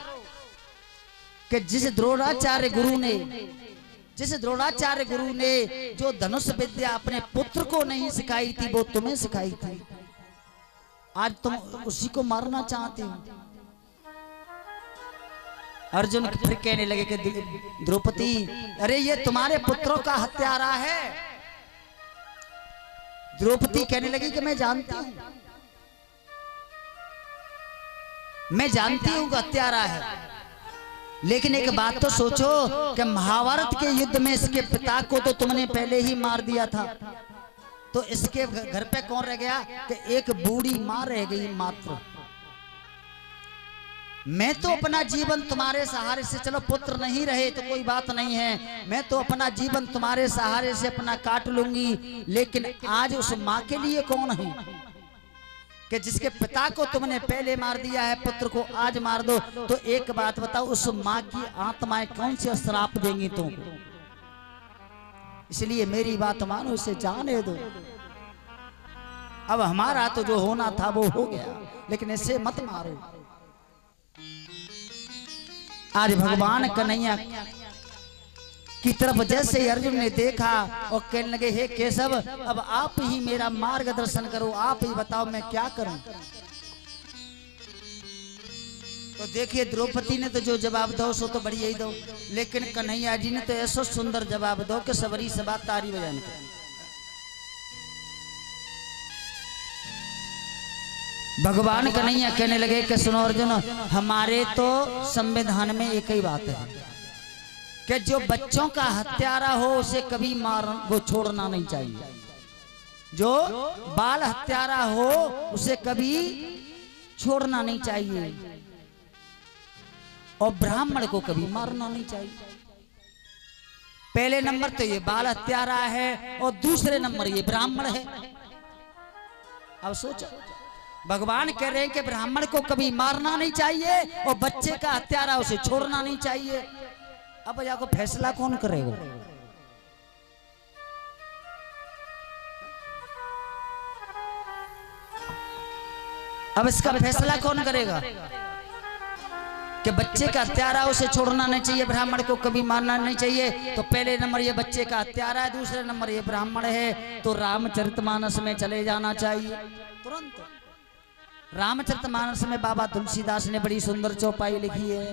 कि जिस द्रोणाचार्य गुरु ने जो धनुष विद्या अपने पुत्र को नहीं सिखाई थी वो तुम्हें सिखाई थी, आज तुम उसी को मारना चाहते हो। अर्जुन फिर कहने लगे कि द्रौपदी, अरे ये तुम्हारे पुत्रों का हत्यारा है। द्रौपदी कहने लगी कि मैं जानती हूं कि हत्यारा है, लेकिन एक बात तो सोचो कि महाभारत के युद्ध में इसके पिता को तो तुमने पहले ही मार दिया था, तो इसके घर पे कौन रह गया? कि एक बूढ़ी मां रह गई मात्र। मैं तो अपना जीवन तुम्हारे सहारे से, चलो पुत्र नहीं रहे तो कोई बात नहीं है, मैं तो अपना जीवन तुम्हारे सहारे से अपना काट लूंगी, लेकिन आज उस मां के लिए कौन है कि जिसके पिता को तुमने पहले मार दिया है, पुत्र को आज मार दो। तो एक बात बताओ, उस मां की आत्माएं कौन से श्राप देंगी तुमको? इसलिए मेरी बात मानो, इसे जाने दो। अब हमारा तो जो होना था वो हो गया, लेकिन इसे मत मारो। आज भगवान कन्हैया की तरफ जैसे अर्जुन ने देखा और कहने लगे, हे केशव, अब आप ही मेरा मार्गदर्शन करो, आप ही बताओ मैं क्या करूं। तो देखिए द्रौपदी ने तो जो जवाब दो सो तो बढ़िया ही दो, लेकिन कन्हैया जी ने तो ऐसा सुंदर जवाब दो कि सबरी सभा तारी बजाने। भगवान कन्हैया कहने लगे कि सुनो अर्जुन, हमारे तो संविधान में एक ही बात है कि जो बच्चों का हत्यारा हो उसे कभी वो छोड़ना नहीं चाहिए, जो बाल हत्यारा हो उसे कभी छोड़ना नहीं चाहिए, और ब्राह्मण को कभी मारना नहीं चाहिए। पहले नंबर तो ये बाल हत्यारा है और दूसरे नंबर ये ब्राह्मण है। अब सोचो, भगवान कह रहे हैं कि ब्राह्मण को कभी मारना नहीं चाहिए और बच्चे का हत्यारा उसे छोड़ना नहीं चाहिए। अब भैया को फैसला कौन करेगा? अब इसका फैसला कौन करेगा कि बच्चे का हत्यारा उसे छोड़ना नहीं चाहिए, ब्राह्मण को कभी मारना नहीं चाहिए? तो पहले नंबर ये बच्चे का हत्यारा है, दूसरे नंबर ये ब्राह्मण है, तो रामचरितमानस में चले जाना चाहिए तुरंत। रामचरितमानस में बाबा तुलसीदास ने बड़ी सुंदर चौपाई लिखी है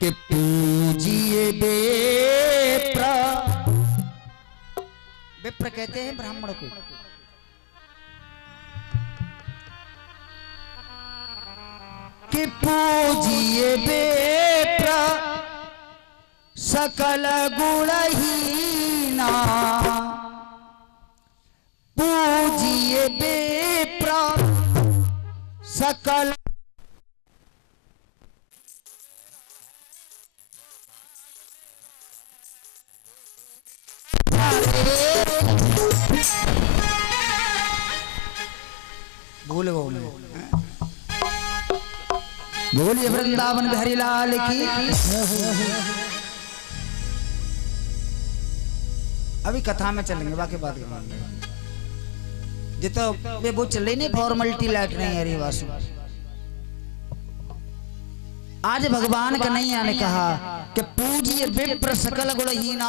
कि पूजिए विप्र, विप्र कहते हैं ब्राह्मण को, कि पूजिए विप्र सकल गुणहीना, पूजिए विप्र सकल भूल गो मैं। बोलिए वृंदावन बिहारी लाल की। अभी कथा में चलेंगे, बाकी बात जितो वे वो चले नहीं, फॉर्मेलिटी लाइट नहीं है वासु। आज भगवान कन्हैया ने कहा कि पूजिए विप्र सकल गुणहीना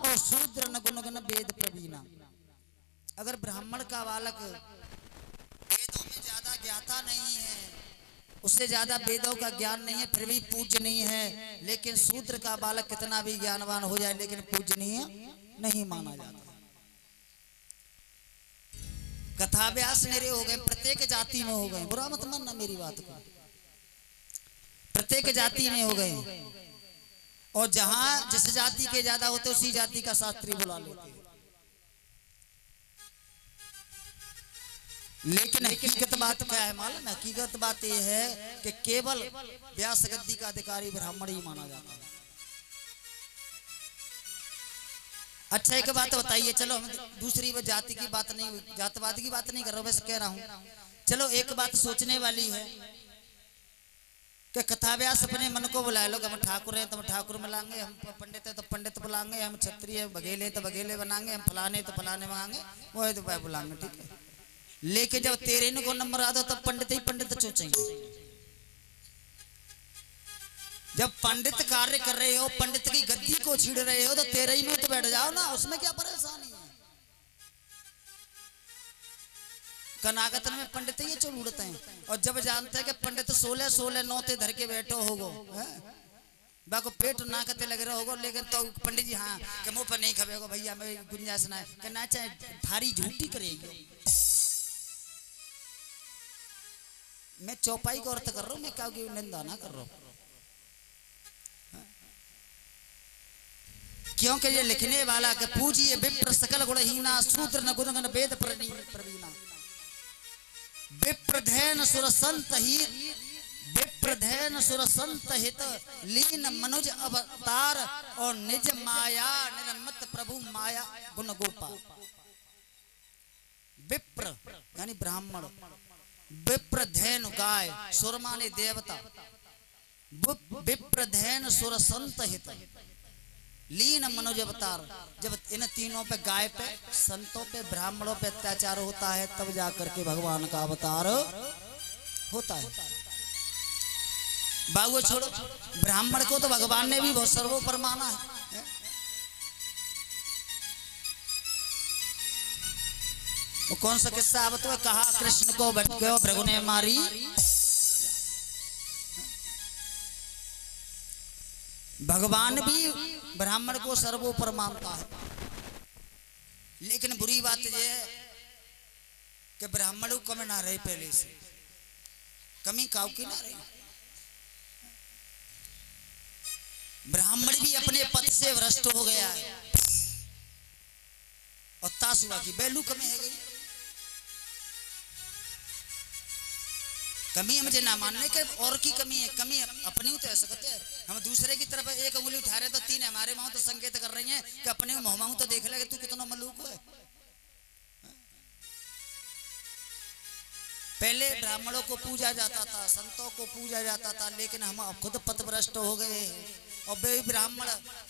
और शूद्र न गुण गण वेद प्रवीणा। अगर ब्राह्मण का बालक वेदों में ज्यादा ज्ञाता नहीं है, उससे ज्यादा वेदों का ज्ञान नहीं है, फिर भी पूजनीय है, लेकिन शूद्र का बालक कितना भी ज्ञानवान हो जाए लेकिन पूजनीय नहीं माना जाता। कथा व्यास मेरे हो गए, प्रत्येक जाति में हो गए, बुरा मत मानना मेरी बात को, प्रत्येक जाति में हो गए, और जहां जिस जाति के ज्यादा होते उसी जाति का शास्त्री बुला लेते। लेकिन हकीकत बात क्या है मालूम है? हकीकत बात यह है कि केवल व्यास गद्दी का अधिकारी ब्राह्मण ही माना जाता है। अच्छा एक बात बताइए, चलो हम दूसरी जाति की बात नहीं, जातवाद की बात नहीं कर रहा हूं, वैसे कह रहा हूं, चलो एक बात सोचने वाली है कि कथा व्यास अपने मन को बुलाए, लोग हम ठाकुर हैं तो हम ठाकुर बुलाएंगे, हम पंडित हैं तो पंडित बुलाएंगे, हम क्षत्रिय बघेले तो बघेले बनाएंगे, हम फलाने तो फलाने मांगे, वो है तो वह बुलाएंगे, ठीक है। लेकिन जब तेरे को नंबर आ दो तब पंडित ही पंडित सोचेंगे। जब पंडित कार्य कर रहे हो, पंडित की गद्दी को छीड़ रहे हो, तो तेरे ही में तो बैठ जाओ ना, उसमें क्या परेशानी है? कनागतन में पंडित ही चल उड़ते हैं, और जब जानते हैं कि पंडित 16 नौते धर के बैठो होगो, बाको पेट नाकते लग रहा होगा, लेकिन तो पंडित जी हाँ कि मुंह पर नहीं खबेगो भैया, मैं गुंजाइश ना है कि ना चाहे थारी झूठी करेगी। मैं चौपाई का अर्थ कर रहा हूं, मैं क्या निंदा ना कर रहा हूं, क्योंकि ये लिखने वाला कि पूजिए विप्र सकल गुणहीना शूद्र न गुण गण वेद प्रवीणा। विप्रधैन सुर संत हित, विप्रधैन सुर संत हित लीन मनुज अवतार और निज माया निरमत प्रभु माया गुण गोपा। विप्र यानी ब्राह्मण, विप्रधैन गाय, सुर माने देवता, विप्रधैन सुर संत हित लीन मनुज अवतार। जब इन तीनों पे, गाय पे, संतों पे, ब्राह्मणों पे अत्याचार होता है तब जाकर के भगवान का अवतार होता है। बाबू छोड़ो, ब्राह्मण को तो भगवान ने भी बहुत सर्वोपर माना है। वो कौन सा किस्सा अब तो कहा, कृष्ण को भटक्यो भृगु ने मारी। भगवान भी ब्राह्मण को सर्वोपर मानता है, लेकिन बुरी बात यह है कि ब्राह्मण को कमी ना रही, पहले से कमी काउ की ना रही। ब्राह्मण भी अपने पद से भ्रष्ट हो गया है और तासुआ की बैलू कमी है गई। कमी मुझे ना मानने के और की कमी है, कमी अपनी तो ऐसा करते हैं। हम दूसरे की तरफ एक उंगली उठा रहे तो तीन हमारे माँ तो संकेत कर रही हैं कि अपने को मोहमाऊ तो देख ले तू कितना मलूक है। पहले ब्राह्मणों को पूजा जाता था, संतों को पूजा जाता था, लेकिन हम खुद पथभ्रष्ट हो गए हैं। और बे ब्राह्मण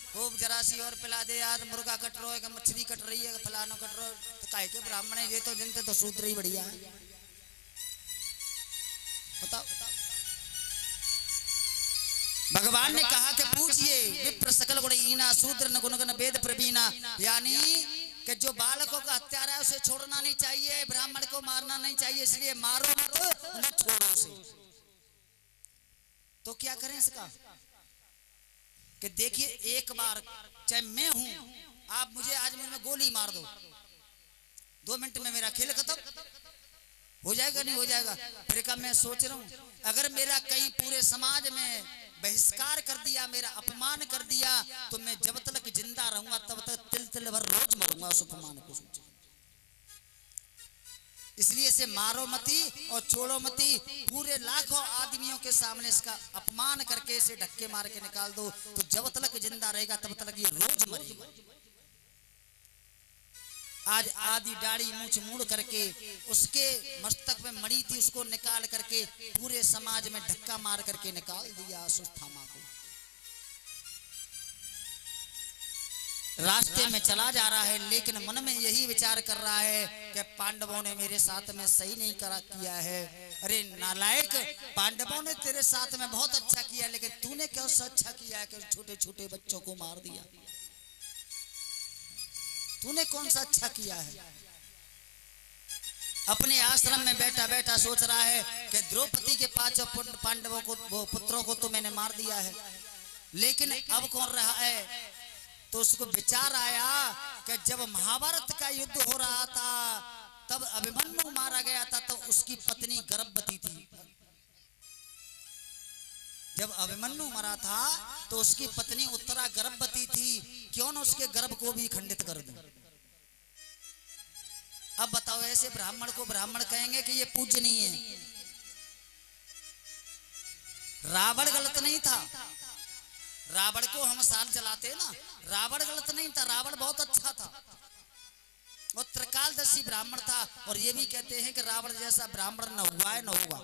खूब जरा सी और पिला दे यार, मुर्गा कट रहा है, मछली कट रही है, फलाना कट रहा है, तो काहे के ब्राह्मण है ये, तो जिनते तो सूत्र ही बढ़िया है। बताओ, भगवान ने कहा कि पूजिए विप्र सकल गुणहीना शूद्र न गुणगण वेद प्रवीणा, यानी कि जो बालकों का हत्यारा है उसे छोड़ना नहीं चाहिए, ब्राह्मण को मारना नहीं चाहिए, इसलिए मारो मत न छोड़ो उसे। तो क्या करें इसका कि देखिए, एक बार चाहे मैं हूं, आप मुझे आज में गोली मार दो, 2 मिनट में मेरा खेल खत्म हो जाएगा, नहीं हो जाएगा। फिर का मैं सोच रहा हूं, अगर मेरा कहीं पूरे समाज में बहिष्कार कर दिया, मेरा अपमान कर दिया, तो मैं जब तक जिंदा रहूंगा तब तक तिल तिल भर रोज मरूंगा उस अपमान को सोच। इसलिए इसे मारो मती और छोड़ो मती, पूरे लाखों आदमियों के सामने इसका अपमान करके इसे धक्के मार के निकाल दो, तो जब तक जिंदा रहेगा तब तक ये रोज मरेगा। आज आधी दाढ़ी मूछ मूड़ करके उसके मस्तक में मड़ी थी, उसको निकाल करके पूरे समाज में धक्का मार करके निकाल दिया सुस्थामा को। रास्ते में चला जा रहा है, लेकिन मन में यही विचार कर रहा है कि पांडवों ने मेरे साथ में सही नहीं किया है। अरे नालायक, पांडवों ने तेरे साथ में बहुत अच्छा किया, लेकिन तूने क्या अच्छा किया है कि छोटे छोटे बच्चों को मार दिया? तूने कौन सा अच्छा किया है? अपने आश्रम में बैठा बैठा सोच रहा है कि द्रौपदी के 5 पांडवों को, वो पुत्रों को तो मैंने मार दिया है, लेकिन अब कौन रहा है? तो उसको विचार आया कि जब महाभारत का युद्ध हो रहा था तब अभिमन्यु मारा गया था, तो उसकी पत्नी गर्भवती थी। जब अभिमन्यु मरा था तो उसकी पत्नी उत्तरा गर्भवती थी, क्यों ना उसके गर्भ को भी खंडित कर दूं? अब बताओ, ऐसे ब्राह्मण को ब्राह्मण कहेंगे कि ये पूजनीय है? रावण गलत नहीं था, रावण को हम साल जलाते ना, रावण गलत नहीं था, रावण बहुत अच्छा था, वो त्रिकालदर्शी ब्राह्मण था। और ये भी कहते हैं कि रावण जैसा ब्राह्मण न हुआ है न होगा।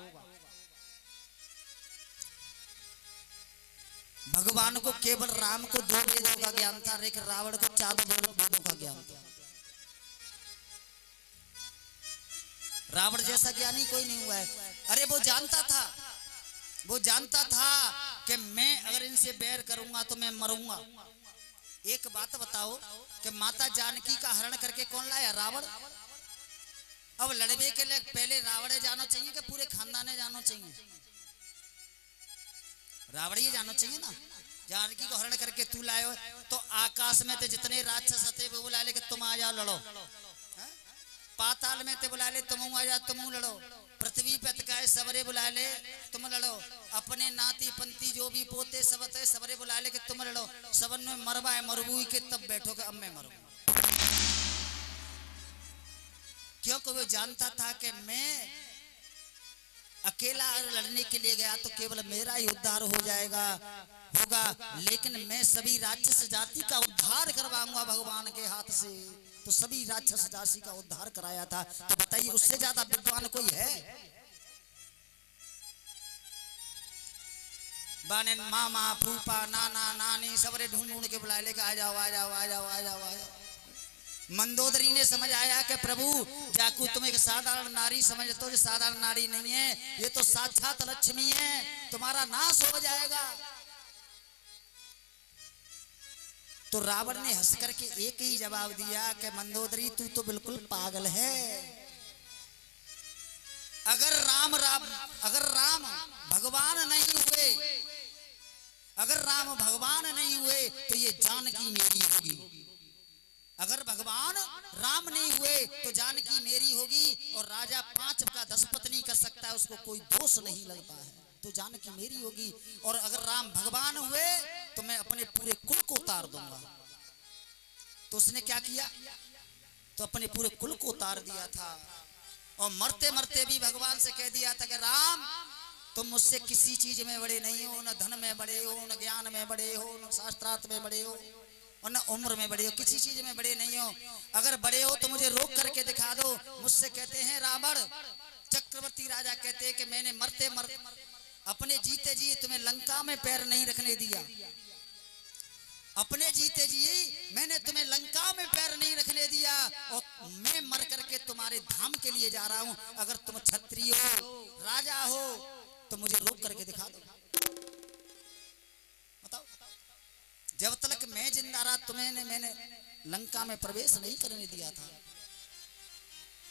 भगवान को केवल राम को 2 वेदों का ज्ञान था, लेकिन रावण को 4 वेदों का ज्ञान था। रावण जैसा ज्ञानी कोई नहीं हुआ है। अरे वो जानता था कि मैं अगर इनसे बैर करूंगा तो मैं मरूंगा। एक बात बताओ कि माता जानकी का हरण करके कौन लाया? रावण। अब लड़ने के लिए पहले रावण जाना चाहिए कि पूरे खानदान जाना चाहिए? रावण ही जाना चाहिए ना। जानकी को हरण करके तू लाए, तो आकाश में तो जितने राक्षस थे वो बुला ले कि तुम आ जाओ लड़ो, पाताल में ते बुला ले तुम आ जाओ तुम लड़ो, पृथ्वी पे तकाए सवरे बुला ले तुम लड़ो, अपने नाती पंती जो भी पोते सब थे सवरे बुला ले कि तुम लड़ो। सबन में मरवा है मरबूई के तब बैठोगे, अब मैं मरूंगा। क्योंकि वो जानता था कि मैं अकेला लड़ने के लिए गया तो केवल मेरा ही उद्धार होगा, लेकिन मैं सभी राक्षस जाति का उद्धार करवाऊंगा भगवान के हाथ से। तो सभी राक्षस जाति का उद्धार कराया था। तो बताइए, उससे ज्यादा विद्वान कोई है? बाने मामा फूफा नाना नानी सबरे ढूंढ ढूंढ के बुला लेके आ जाओ आ जाओ आ जाओ आ जाओ आ जाओ। मंदोदरी ने समझ आया कि प्रभु जाकू तुम एक साधारण नारी समझते हो, जो साधारण नारी नहीं है, ये तो साक्षात लक्ष्मी है, तुम्हारा नाश हो जाएगा। तो रावण ने हंस करके एक ही जवाब दिया कि मंदोदरी तू तो बिल्कुल पागल है। अगर राम भगवान नहीं हुए, अगर राम भगवान नहीं हुए तो ये जानकी मेरी होगी। अगर भगवान राम नहीं हुए तो जानकी मेरी होगी। और राजा 5 का 10 पत्नी कर सकता है, उसको कोई दोष नहीं लगता है, तो जानकी मेरी होगी। और अगर राम भगवान हुए तो मैं अपने पूरे कुल को उतार दूंगा। तो उसने क्या किया, तो अपने पूरे कुल को उतार दिया था। और मरते मरते भी भगवान से कह दिया था कि राम तुम मुझसे किसी चीज में बड़े नहीं हो, न धन में बड़े हो, न ज्ञान में बड़े हो, न शास्त्रार्थ में बड़े हो, और न उम्र में बड़े हो, किसी चीज में बड़े नहीं हो। अगर बड़े हो तो मुझे रोक करके दिखा दो। मुझसे कहते हैं रावण चक्रवर्ती राजा कहते हैं कि मैंने मरते मरते अपने जीते जी तुम्हें लंका में पैर नहीं रखने दिया। अपने जीते जी मैंने तुम्हें लंका में पैर नहीं रखने दिया, और मैं मर करके तुम्हारे धाम के लिए जा रहा हूं। अगर तुम क्षत्रिय हो, राजा हो, तो मुझे रोक करके दिखा दो। बताओ, जब तक मैं जिंदा रहा तुम्हें मैंने लंका में प्रवेश नहीं करने दिया था।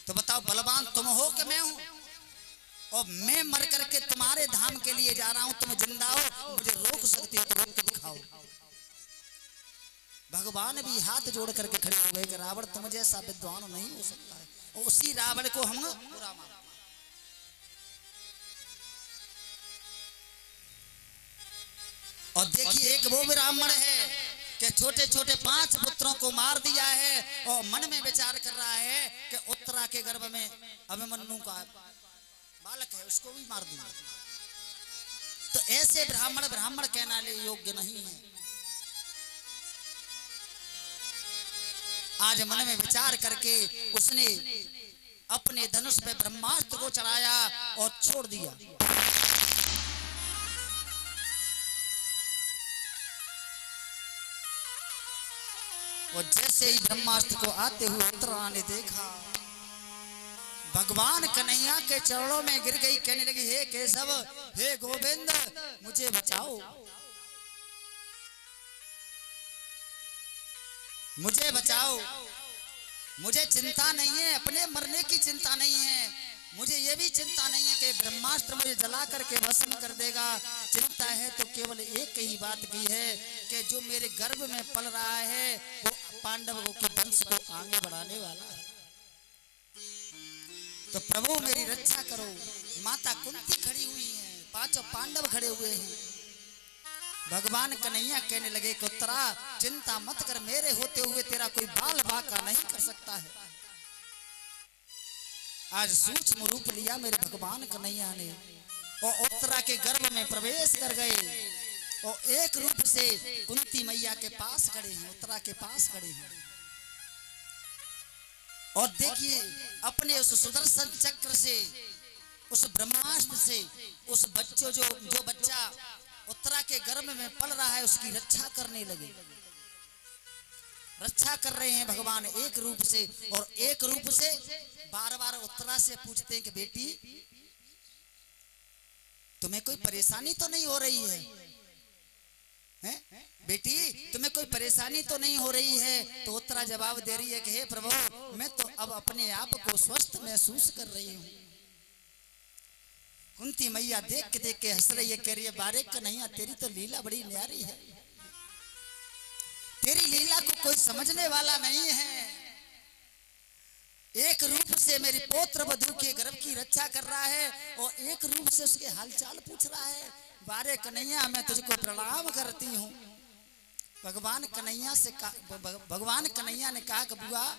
तो बताओ बलवान तुम हो कि मैं हूं? और मैं मर करके तुम्हारे धाम के लिए जा रहा हूं, तुम जिंदा हो, मुझे रोक सकते हो तो रोक के दिखाओ। भगवान भी हाथ जोड़ करके खड़े हो गए कि रावण तुम जैसा विद्वान नहीं हो सकता है। और उसी रावण को हम बुरा मानते। और देखिए एक वो ब्राह्मण है कि छोटे छोटे 5 पुत्रों को मार दिया है, और मन में विचार कर रहा है कि उत्तरा के गर्भ में अभिमन्यु का बालक है, उसको भी मार दूंगा। तो ऐसे ब्राह्मण कहने योग्य नहीं है। आज मन में विचार करके उसने अपने धनुष पे ब्रह्मास्त्र को चढ़ाया और छोड़ दिया। और जैसे ही ब्रह्मास्त्र को आते हुए उत्तरा ने देखा, भगवान कन्हैया के चरणों में गिर गई, कहने लगी हे केशव, हे गोविंद, मुझे बचाओ, मुझे बचाओ। मुझे चिंता नहीं है, अपने मरने की चिंता नहीं है, मुझे ये भी चिंता नहीं है कि ब्रह्मास्त्र मुझे जला करके भस्म कर देगा। चिंता है तो केवल एक ही बात की है कि जो मेरे गर्भ में पल रहा है वो पांडवों के वंश को आगे बढ़ाने वाला है। तो प्रभु मेरी रक्षा करो। माता कुंती खड़ी हुई है, 5 पांडव खड़े हुए हैं। भगवान कन्हैया कहने लगे कि उत्तरा चिंता मत कर, मेरे होते हुए तेरा कोई बाल बाका नहीं कर सकता है। आज सूक्ष्म रूप लिया मेरे भगवान कन्हैया ने, और उत्तरा के गर्भ में प्रवेश कर गए, और एक रूप से कुंती मैया के पास खड़े हैं, उत्तरा के पास खड़े हैं। और देखिए अपने उस सुदर्शन चक्र से, उस ब्रह्मास्त्र से, उस बच्चों जो बच्चा उत्तरा के गर्भ में पल रहा है उसकी रक्षा करने लगे। रक्षा कर रहे हैं भगवान एक रूप से, और एक रूप से बार बार उत्तरा से पूछते हैं कि बेटी तुम्हें कोई परेशानी तो नहीं हो रही है? हैं? बेटी तुम्हें कोई परेशानी तो नहीं हो रही है? तो उत्तरा जवाब दे रही है कि हे प्रभु, मैं तो अब अपने आप को स्वस्थ महसूस कर रही हूँ। कुंती मैया देख के हंस रही है, कह रही है बारे कन्हैया तेरी तो लीला बड़ी न्यारी है, तेरी लीला को कोई समझने वाला नहीं है। एक रूप से मेरी पौत्र वधू के गर्भ की रक्षा कर रहा है, और एक रूप से उसके हालचाल पूछ रहा है। बारे कन्हैया मैं तुझको प्रणाम करती हूँ। भगवान कन्हैया ने कहा कि बुआ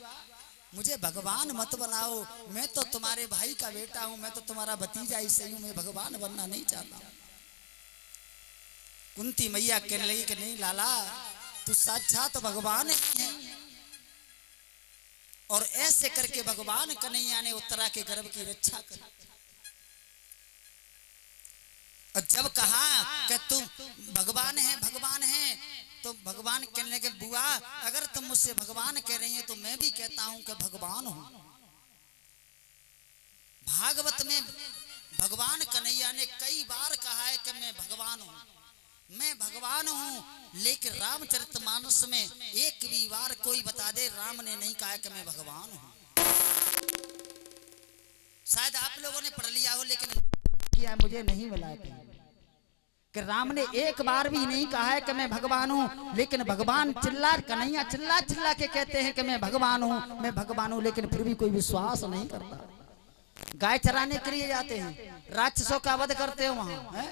मुझे भगवान मत बनाओ, मैं तो तुम्हारे भाई का बेटा हूं, मैं तो तुम्हारा भतीजा ही सही हूं, मैं भगवान बनना नहीं चाहता। कुंती मैया कहने लगी कि नहीं लाला, तू साक्षात भगवान ही है। और ऐसे करके भगवान कन्हैया ने उत्तरा के गर्भ की रक्षा कर। और जब कहा कि तू भगवान है तो भगवान कहने लगे बुआ अगर तुम मुझसे भगवान कह रही हैं तो मैं भी कहता हूं कि भगवान हूं। भागवत में भगवान कन्हैया ने कई बार कहा है कि मैं भगवान हूं, लेकिन रामचरितमानस में एक भी बार कोई बता दे राम ने नहीं कहा कि मैं भगवान हूं। शायद आप लोगों ने पढ़ लिया हो लेकिन किया मुझे नहीं मिला कि राम ने एक बार भी नहीं कहा है कि मैं भगवान हूं, लेकिन भगवान कन्हैया चिल्ला के कहते हैं कि मैं भगवान हूं, लेकिन फिर भी कोई विश्वास नहीं करता। गाय चराने के लिए जाते हैं, राक्षसों का वध करते हैं वहां,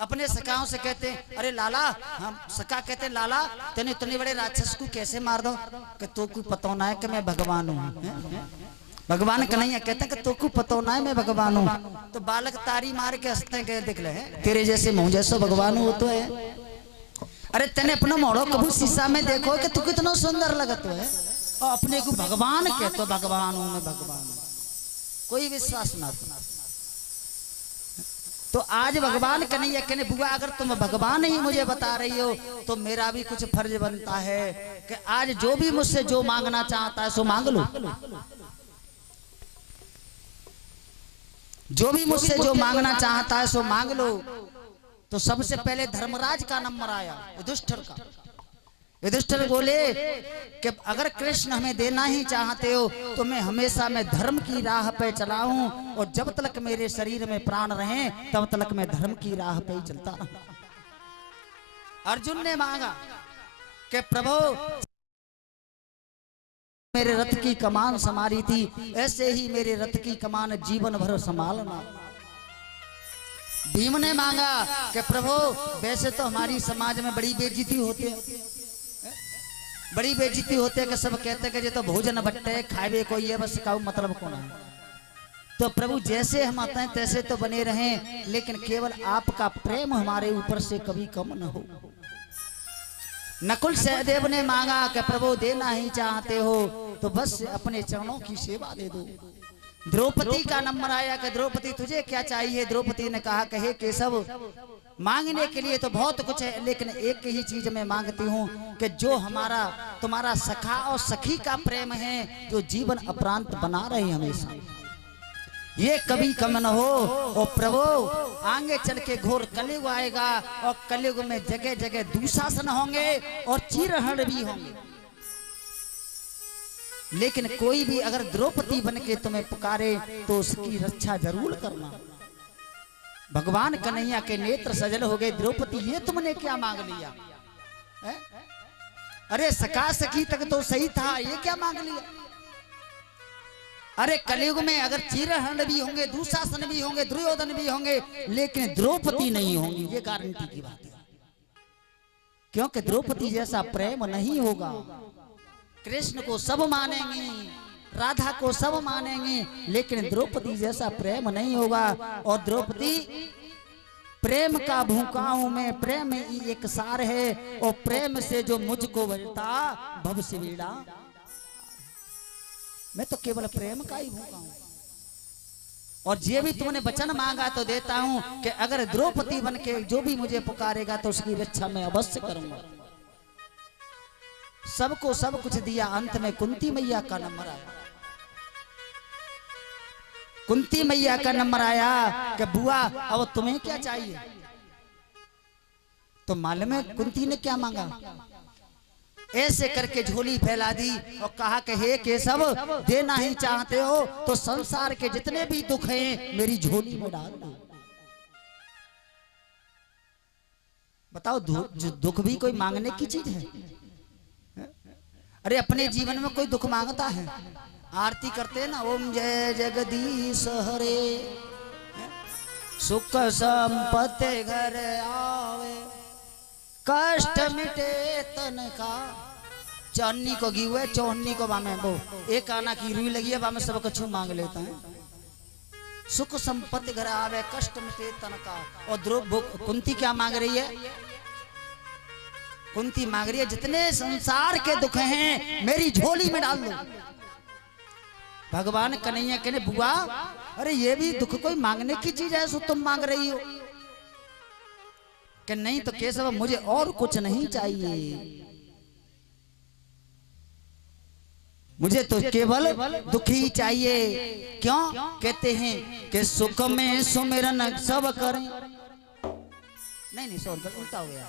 अपने सखाओं से कहते हैं अरे लाला, हम सखा कहते हैं लाला तेने इतने बड़े राक्षस को कैसे मार दो कि तो कोई पता ना है कि मैं भगवान हूँ। भगवान कन्हैया कहते हैं कि तो को पता ना है मैं भगवान हूँ। तो बालक तारी मार के हंसते हैं, देख ले तेरे जैसे मुंह जैसा भगवान हो तो है। अरे तेने अपना मोड़ो कभी शीशा में देखो कि तू कितना सुंदर लगत है और अपने को भगवान कहते भगवान हूँ मैं भगवान हूँ, कोई विश्वास ना। तो आज भगवान कन्हैया कहने बुआ अगर तुम भगवान ही मुझे बता रही हो तो मेरा भी कुछ फर्ज बनता है कि आज जो भी मुझसे जो मांगना चाहता है सो मांग लो। जो भी मुझसे जो मांगना चाहता है सो मांग लो। तो सबसे पहले धर्मराज का नंबर आया, युधिष्ठिर का। युधिष्ठिर बोले कि अगर कृष्ण हमें देना ही चाहते हो तो मैं हमेशा मैं धर्म की राह पे चला हूं और जब तक मेरे शरीर में प्राण रहे तब तक मैं धर्म की राह पे ही चलता रहूं। अर्जुन ने मांगा कि प्रभु मेरे रथ की कमान संभाली थी, ऐसे ही मेरे रथ की कमान जीवन भर संभालना। भीम ने मांगा कि प्रभु वैसे तो हमारी समाज में बड़ी बेइज्जती होती है, बड़ी बेइज्जती होते है कि सब कहते हैं कि ये तो भोजन बट्टे खावे कोई है बस का मतलब कौन है। तो प्रभु जैसे हम आते हैं तैसे तो बने रहें, लेकिन केवल आपका प्रेम हमारे ऊपर से कभी कम न हो। नकुल सहदेव ने मांगा कि प्रभु देना ही चाहते हो तो बस अपने चरणों की सेवा दे दो। द्रौपदी का नंबर आया कि द्रौपदी तुझे क्या चाहिए। द्रौपदी ने कहा कि हे केशव मांगने के लिए तो बहुत कुछ है, लेकिन एक ही चीज मैं मांगती हूँ कि जो हमारा तुम्हारा सखा और सखी का प्रेम है जो जीवन अपरांत बना रहे हमेशा, ये कभी कम न हो। और प्रभु आगे चल के घोर कलयुग आएगा और कलयुग में जगह जगह दुशासन होंगे और चीरहरण भी होंगे, लेकिन कोई भी अगर द्रौपदी बन के तुम्हें पुकारे तो उसकी रक्षा जरूर करना। भगवान कन्हैया के नेत्र सजल हो गए। द्रौपदी ये तुमने क्या मांग लिया है? अरे सखा सखी तक तो सही था, ये क्या मांग लिया? अरे कलयुग में अगर चीरहरण भी होंगे, दुशासन भी होंगे, दुर्योधन भी होंगे, लेकिन द्रौपदी नहीं होंगी, ये गारंटी की बात है। क्योंकि द्रौपदी जैसा प्रेम नहीं होगा। कृष्ण को सब मानेंगे, राधा को सब मानेंगे, लेकिन द्रौपदी जैसा प्रेम नहीं होगा। और द्रौपदी प्रेम का भूखा हूं मैं, प्रेम ही एक सार है और प्रेम से जो मुझको बजता भव से बेड़ा, मैं तो केवल प्रेम का ही भूखा हूं। और जे भी तुमने वचन मांगा तो देता हूं कि अगर द्रौपदी बन के जो भी मुझे पुकारेगा तो उसकी रक्षा मैं अवश्य करूंगा। सबको सब कुछ दिया, अंत में कुंती मैया का नंबर आया। कुंती मैया का नंबर आया कि बुआ अब तुम्हें क्या चाहिए। तो मालूम है कुंती ने क्या मांगा? ऐसे करके झोली फैला दी और कहा कि हे केशव देना ही चाहते हो तो संसार के जितने भी दुख हैं मेरी झोली में डाल दो। बताओ दुख भी कोई मांगने की चीज है? अरे अपने जीवन में कोई दुख मांगता है? आरती करते ना, ओम जय जगदीश हरे, सुख संपत्ति घर आवे, कष्ट मिटे तन का। चौन्नी को घी हुए, चौन्नी को बामे वो एक आना की रुई लगी है, बामे सब कछु मांग लेते हैं। सुख संपत्ति घर आवे, कष्ट मिटे तन का। और कुंती क्या मांग रही है? कुंती मांग रही है जितने संसार के दुख हैं मेरी झोली में डाल दो। भगवान कन्हैया कहने बुआ अरे ये भी दुख कोई मांगने की चीज है, सो तुम मांग रही हो। कि नहीं तो केशव मुझे और कुछ नहीं चाहिए, मुझे तो केवल दुख ही चाहिए। क्यों? कहते हैं कि सुख में सुमिरन सब करें, नहीं सॉरी उल्टा हो गया,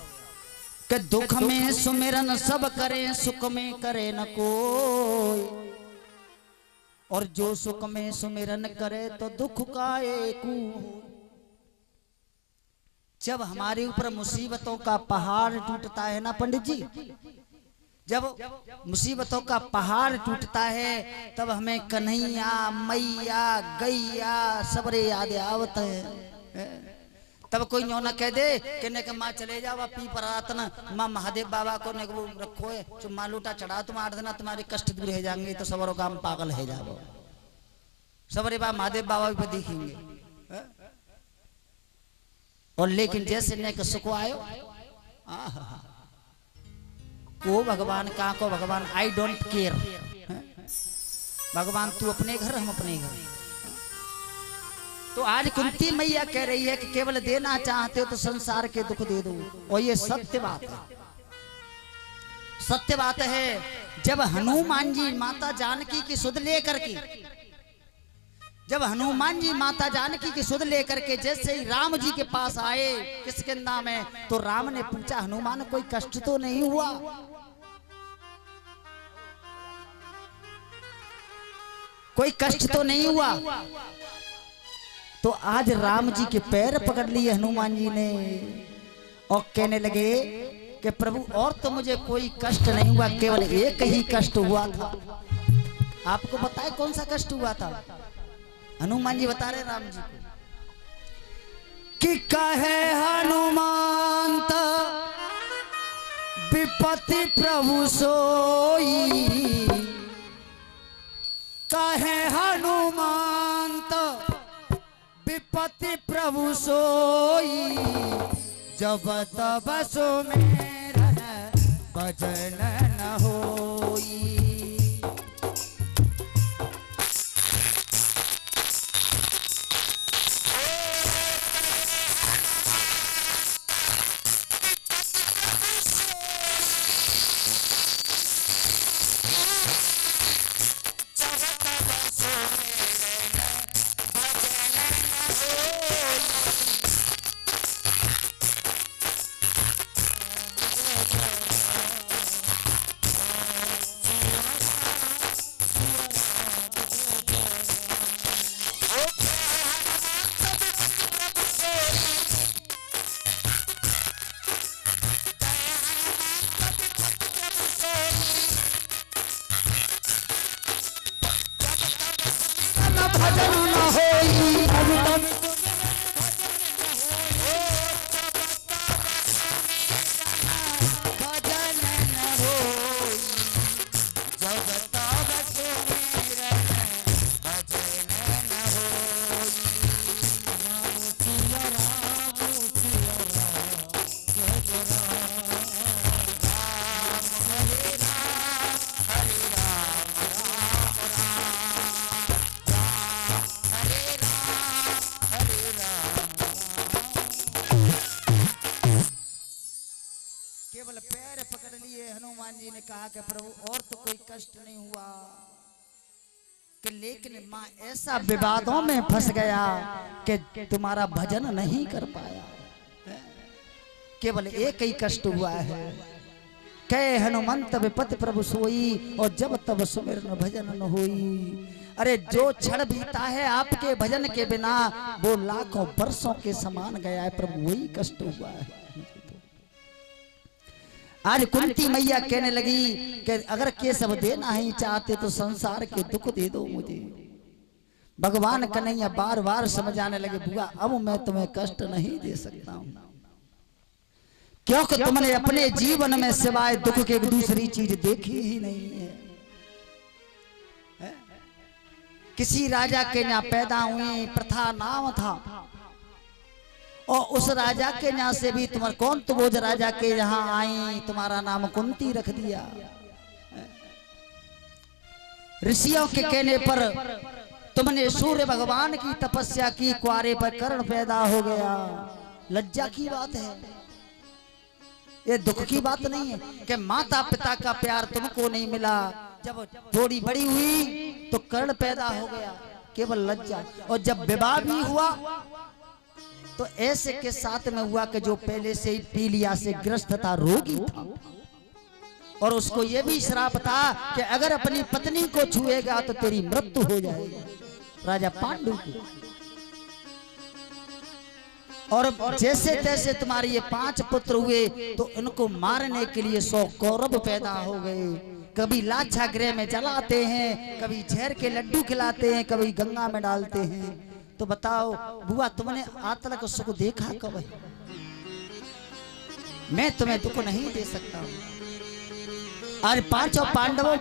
कि दुख में सुमिरन सब करें, सुख में करे न कोई, और जो सुख में सुमिरन करे तो दुख का एक। जब हमारे ऊपर मुसीबतों का पहाड़ टूटता है ना पंडित जी, जब मुसीबतों का पहाड़ टूटता है तब हमें कन्हैया मैया गैया सबरे याद आवत है। तब कोई न्यों ना कह दे कि ने माँ चले जाओ पी परातन माँ महादेव बाबा को ने रखो है चुम्मा लूटा चढ़ा, तुम 8 दिन तुम्हारे कष्ट दूर हो जाएंगे, तो सबरों का पागल है जाओ, सबरे बाबा महादेव बाबा भी देखेंगे। और लेकिन जैसे ने सुख आयो को भगवान का को भगवान आई डोंट केयर, भगवान तू अपने घर हम अपने घर। तो आज कुंती मैया कह रही है कि केवल देना चाहते हो तो संसार के दुख दे दो, और ये सत्य बात है, सत्य बात है। जब हनुमान जी माता जानकी की सुध लेकर के, जब हनुमान जी माता जानकी की सुध लेकर के जैसे ही राम जी के पास आए, किसके नाम है, तो राम ने पूछा हनुमान कोई कष्ट तो नहीं हुआ? कोई कष्ट तो नहीं हुआ? तो आज राम जी के पैर पकड़ लिए हनुमान जी ने और कहने लगे कि प्रभु और तो मुझे कोई कष्ट नहीं हुआ, केवल एक ही कष्ट हुआ था। आपको बताए कौन सा कष्ट हुआ था? हनुमान जी बता रहे राम जी को कि कहे हनुमंत विपत्ति प्रभु सोई, कहे हनुमंत विपत्ति प्रभु सोई, जब तब सुमिरन भजन न होई। केवल पैर पकड़ लिए हनुमान जी ने कहा कि प्रभु और तो कोई कष्ट नहीं हुआ, कि लेकिन माँ ऐसा विवादों में फंस गया कि तुम्हारा भजन नहीं कर पाया, केवल एक ही कष्ट हुआ है। कहे हनुमंत विपत्ति प्रभु सोई, और जब तब सुमिरन भजन न होई। अरे जो क्षण बीता है आपके भजन के बिना वो लाखों वर्षों के समान गया है प्रभु, वही कष्ट हुआ है। आज कुंती मैया कहने लगी कि अगर केशव देना ही चाहते तो संसार के दुख दे दो मुझे। भगवान कन्हैया बार बार समझाने लगे बुआ अब मैं तुम्हें कष्ट नहीं दे सकता हूं, क्योंकि तुमने अपने जीवन में सिवाय दुख के एक दूसरी चीज देखी ही नहीं है। किसी राजा के यहाँ पैदा हुई, प्रथा नाम था, और उस राजा के यहाँ से भी तुम्हारा कौन तो वो राजा के यहाँ आई, तुम्हारा नाम कुंती रख दिया। ऋषियों के कहने पर तुमने सूर्य भगवान की तपस्या की, कुआरे पर कर्ण पैदा हो गया, लज्जा की बात है। ये दुख की बात नहीं है कि माता पिता का प्यार तुमको नहीं मिला। जब थोड़ी बड़ी हुई तो कर्ण पैदा हो गया, केवल लज्जा। और जब विवाह भी हुआ तो ऐसे के साथ में हुआ कि जो पहले से ही पीलिया से ग्रस्त था, रोगी था, और उसको ये भी श्राप था कि अगर अपनी पत्नी को छुएगा तो तेरी मृत्यु हो जाएगी, राजा पांडु को। और जैसे तैसे तुम्हारे ये 5 पुत्र हुए तो इनको मारने के लिए 100 कौरव पैदा हो गए। कभी लाक्षागृह में जलाते हैं, कभी जहर के लड्डू खिलाते हैं, कभी गंगा में डालते हैं। तो बताओ बुआ, तुमने आज तक उसको देखा कब है? मैं तुम्हें दुख नहीं दे सकता हूँ। और 5 पांडवों